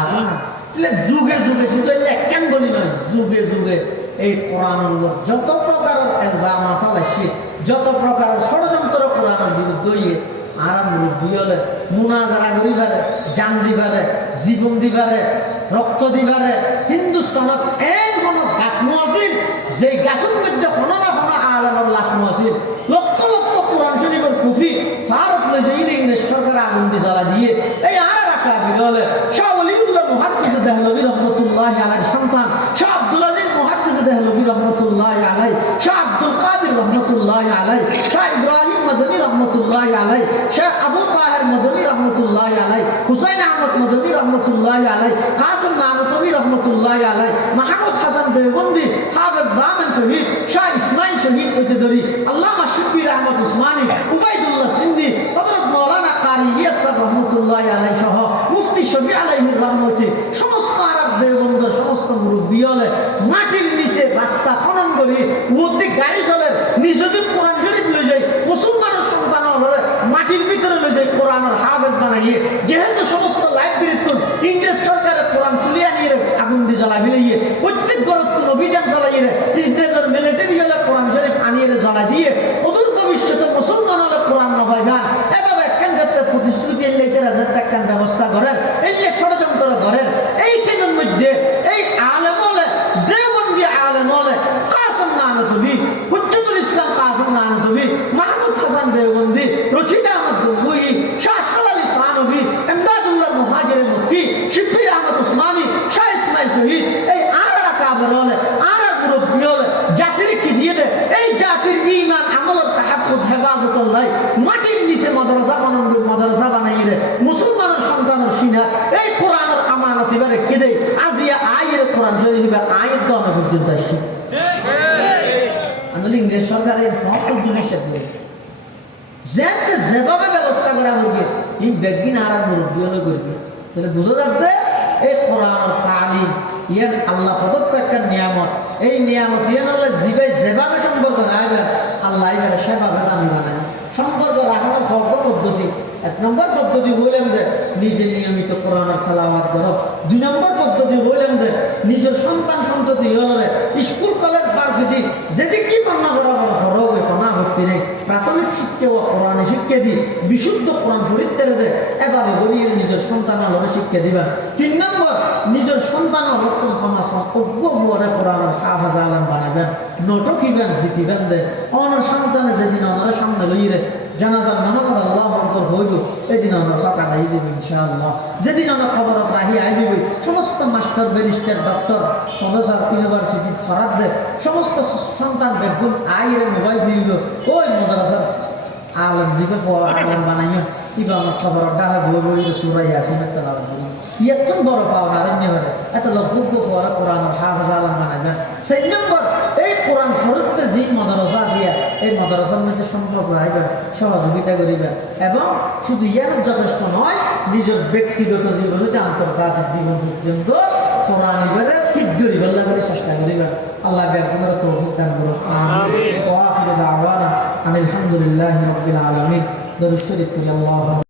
আছে না তাহলে যুগে যুগে যুগে কেন বলি নয় যুগে যুগে এই কোরআনের যত প্রকারের এলজামাত আসছে যত প্রকারের ষড়যন্ত্র কোরআনের বিরুদ্ধে আর মুরব্বী হলে মুনাজারা করি পারে, জান দিবারে, জীবন দিবারে, রক্ত দিবারে। হিন্দুস্তানত এক কোনো গাছ মহসিল, যে গাছের মধ্যে কোনো না কোনো আলমের লাশ মহসিল, লক্ষ লক্ষ কোরআন শরীফের কুফি ভারত লইছে ইংরেজ সরকার আগুন দিয়ে জ্বালা দিয়ে এই আর রাখা বিরলে শাহ ওলিউল্লাহ মুহাদ্দিস দেহলভী রহমতুল্লাহ আলাইহির সন্তান শাহ আব্দুল আজিজ মুহাদ্দিস দেহলভী রহমতুল্লাহ আলাইহি, শাহ আব্দুল কাদের রহমতুল্লাহ আলাইহি, শাহ ইব্রাহিম মদনী রহমতুল্লাহ আলাইহি, শেখ আবু তাহের মদনী রহমতুল্লাহ আলাইহি, হুসাইন আহমদ মদনী রহমতুল্লাহ আলাইহি, কাসিম নানতবী রহমতুল্লাহ আলাইহি, মাহমুদ হাসান দেওবন্দি, হাফেজ দামান শহীদ, শাহ ইসমাইল শহীদ ইত্যাদি, আল্লামা শিব্বির আহমদ উসমানী, উবাইদুল্লাহ সিন্ধি, হযরত মাওলানা কারি ইলিয়াস রহমতুল্লাহ আলাইহি সহ মুফতি শফি আলাইহির রহমতে সমস্ত আরব দেওবন্দ সমস্ত মুরব্বী হলে মাটির নিচে রাস্তা খনন করি ওতে গাড়ি চলে নিজেদের কোরআন শরীফ লই যায় মুসলমানের সন্তান হলে মাটির ভিতরে লই যায় কোরআনের হাফেজ বানাইয়ে, যেহেতু সমস্ত লাইব্রেরিতে ইংরেজ সরকারের কোরআন তুলিয়া নিয়ে আগুন দিয়ে জ্বালাই ফেলিয়ে প্রত্যেক গরত্ব অভিযান চালাইয়ে ইংরেজের মিলিটারি হলে কোরআন শরীফ আনিয়ে জ্বালাই দিয়ে ওদের ভবিষ্যতে মুসলমান হলে কোরআন নয় গান এভাবে একখান ক্ষেত্রে প্রতিশ্রুতি এলাইতে একখান ব্যবস্থা করেন, এই যে ষড়যন্ত্র করেন এই ট্রেনের মধ্যে এই আলেম হলে দেওবন্দি আলেম হলে কাসিম নানতবী, হুজ্জতুল ইসলাম কাসিম নানতবী, মাহমুদ হাসান দেওবন্দি, রশিদ আহমদ গঙ্গুই, শাহ শালালি থানভী, ইমদাদুল্লাহ মুহাজির মক্কি, শিব্বির আহমদ উসমানী, শাহ ইসমাইল শহীদ, এই আরা কাবর হলে আরা মুরব্বী হলে জাতির কি দিয়ে দেয় এই জাতির ঈমান আমলের তাহাফুজ হেফাজত লাই মাটির নিচে মাদ্রাসা মাদ্রাসা বানাইয়ে রে মুসলমানের সন্তানের সিনা এই কোরআনের আমানত এবারে কে দেয় আজিয়া আয়ের কোরআন শরীফ আয়ের তো আমরা পর্যন্ত আসি আনলে ইংরেজ সরকারের সমস্ত জিনিসের নেই যেতে যেভাবে ব্যবস্থা করা হবে এই বেগিন আর মুরব্বী হলে করবে তাহলে বুঝা যাচ্ছে এই কোরআনের তালিম ইয়ার আল্লাহ প্রদত্ত একটা নিয়ামত, এই নিয়ামত ইয়ান আল্লাহ যেভাবে সম্পর্ক রাখবেন আল্লাহ এবারে সেভাবে দামি বানায় সম্পর্ক রাখানোর কত পদ্ধতি। এক নম্বর পদ্ধতি হইলেন যে নিজে নিয়মিত কোরআনের তেলাওয়াত করো, দুই নম্বর পদ্ধতি হইলেন যে নিজের সন্তান সন্ততি হলে স্কুল কলেজ ভার্সিটি যেদিক কি পণ্যা করা বড় সরব পণ্যা ভর্তি নেই প্রাথমিক শিক্ষা ও কোরআনে শিক্ষা দিই বিশুদ্ধ কোরআন ফরিদ্দের দেয় এভাবে বলিয়ে নিজের সন্তান হলে শিক্ষা দিবেন। তিন নম্বর নিজের সন্তান লক্ষণ সমাজ অজ্ঞ হওয়ারে কোরআনের হাফেজ আলেম বানাবেন, নটকিবেন জিতিবেন দে অনার সন্তানে যেদিন ওনারা সামনে লইয়ে জানাজার নামাজ আল্লাহ বরকত হইব এদিন আমরা ফাঁকা আই যাব ইনশাআল্লাহ, যেদিন আমরা খবরত রাহি আই যাব সমস্ত master barrister doctor professor university ফরাদ দে সমস্ত সন্তান বেগুন আইরে মোবাইল ছিল ওই মাদ্রাসার আলম জিবে আলম বানাইয়া কিবা আমার খবরত ডাহা বই বই সুরাই আসিন তেলাওয়াত করি ইয়াতুন বড় পাওনা রান্নাবারে এত লব্বুক পড়া কোরআনের হাফেজ আলম বানাইবেন। সেই নম্বর এই কোরআন ফরিদতে যে মাদ্রাসা আছে এই মাদ্রাসার মধ্যে সম্পর্ক রাখবেন, সহযোগিতা করিবেন এবং শুধু ইয়ার যথেষ্ট নয় নিজের ব্যক্তিগত জীবনে আন্তর্জাতিক জীবন পর্যন্ত কোরআন এবারে ফিট করিবেন করে চেষ্টা করিবেন। আল্লাহ আপনারা তৌফিক দান করুন। আমিন। ওয়া আখিরু দাওয়ানা আলহামদুলিল্লাহি রাব্বিল আলামিন। দরুদ শরীফ পড়ি আল্লাহু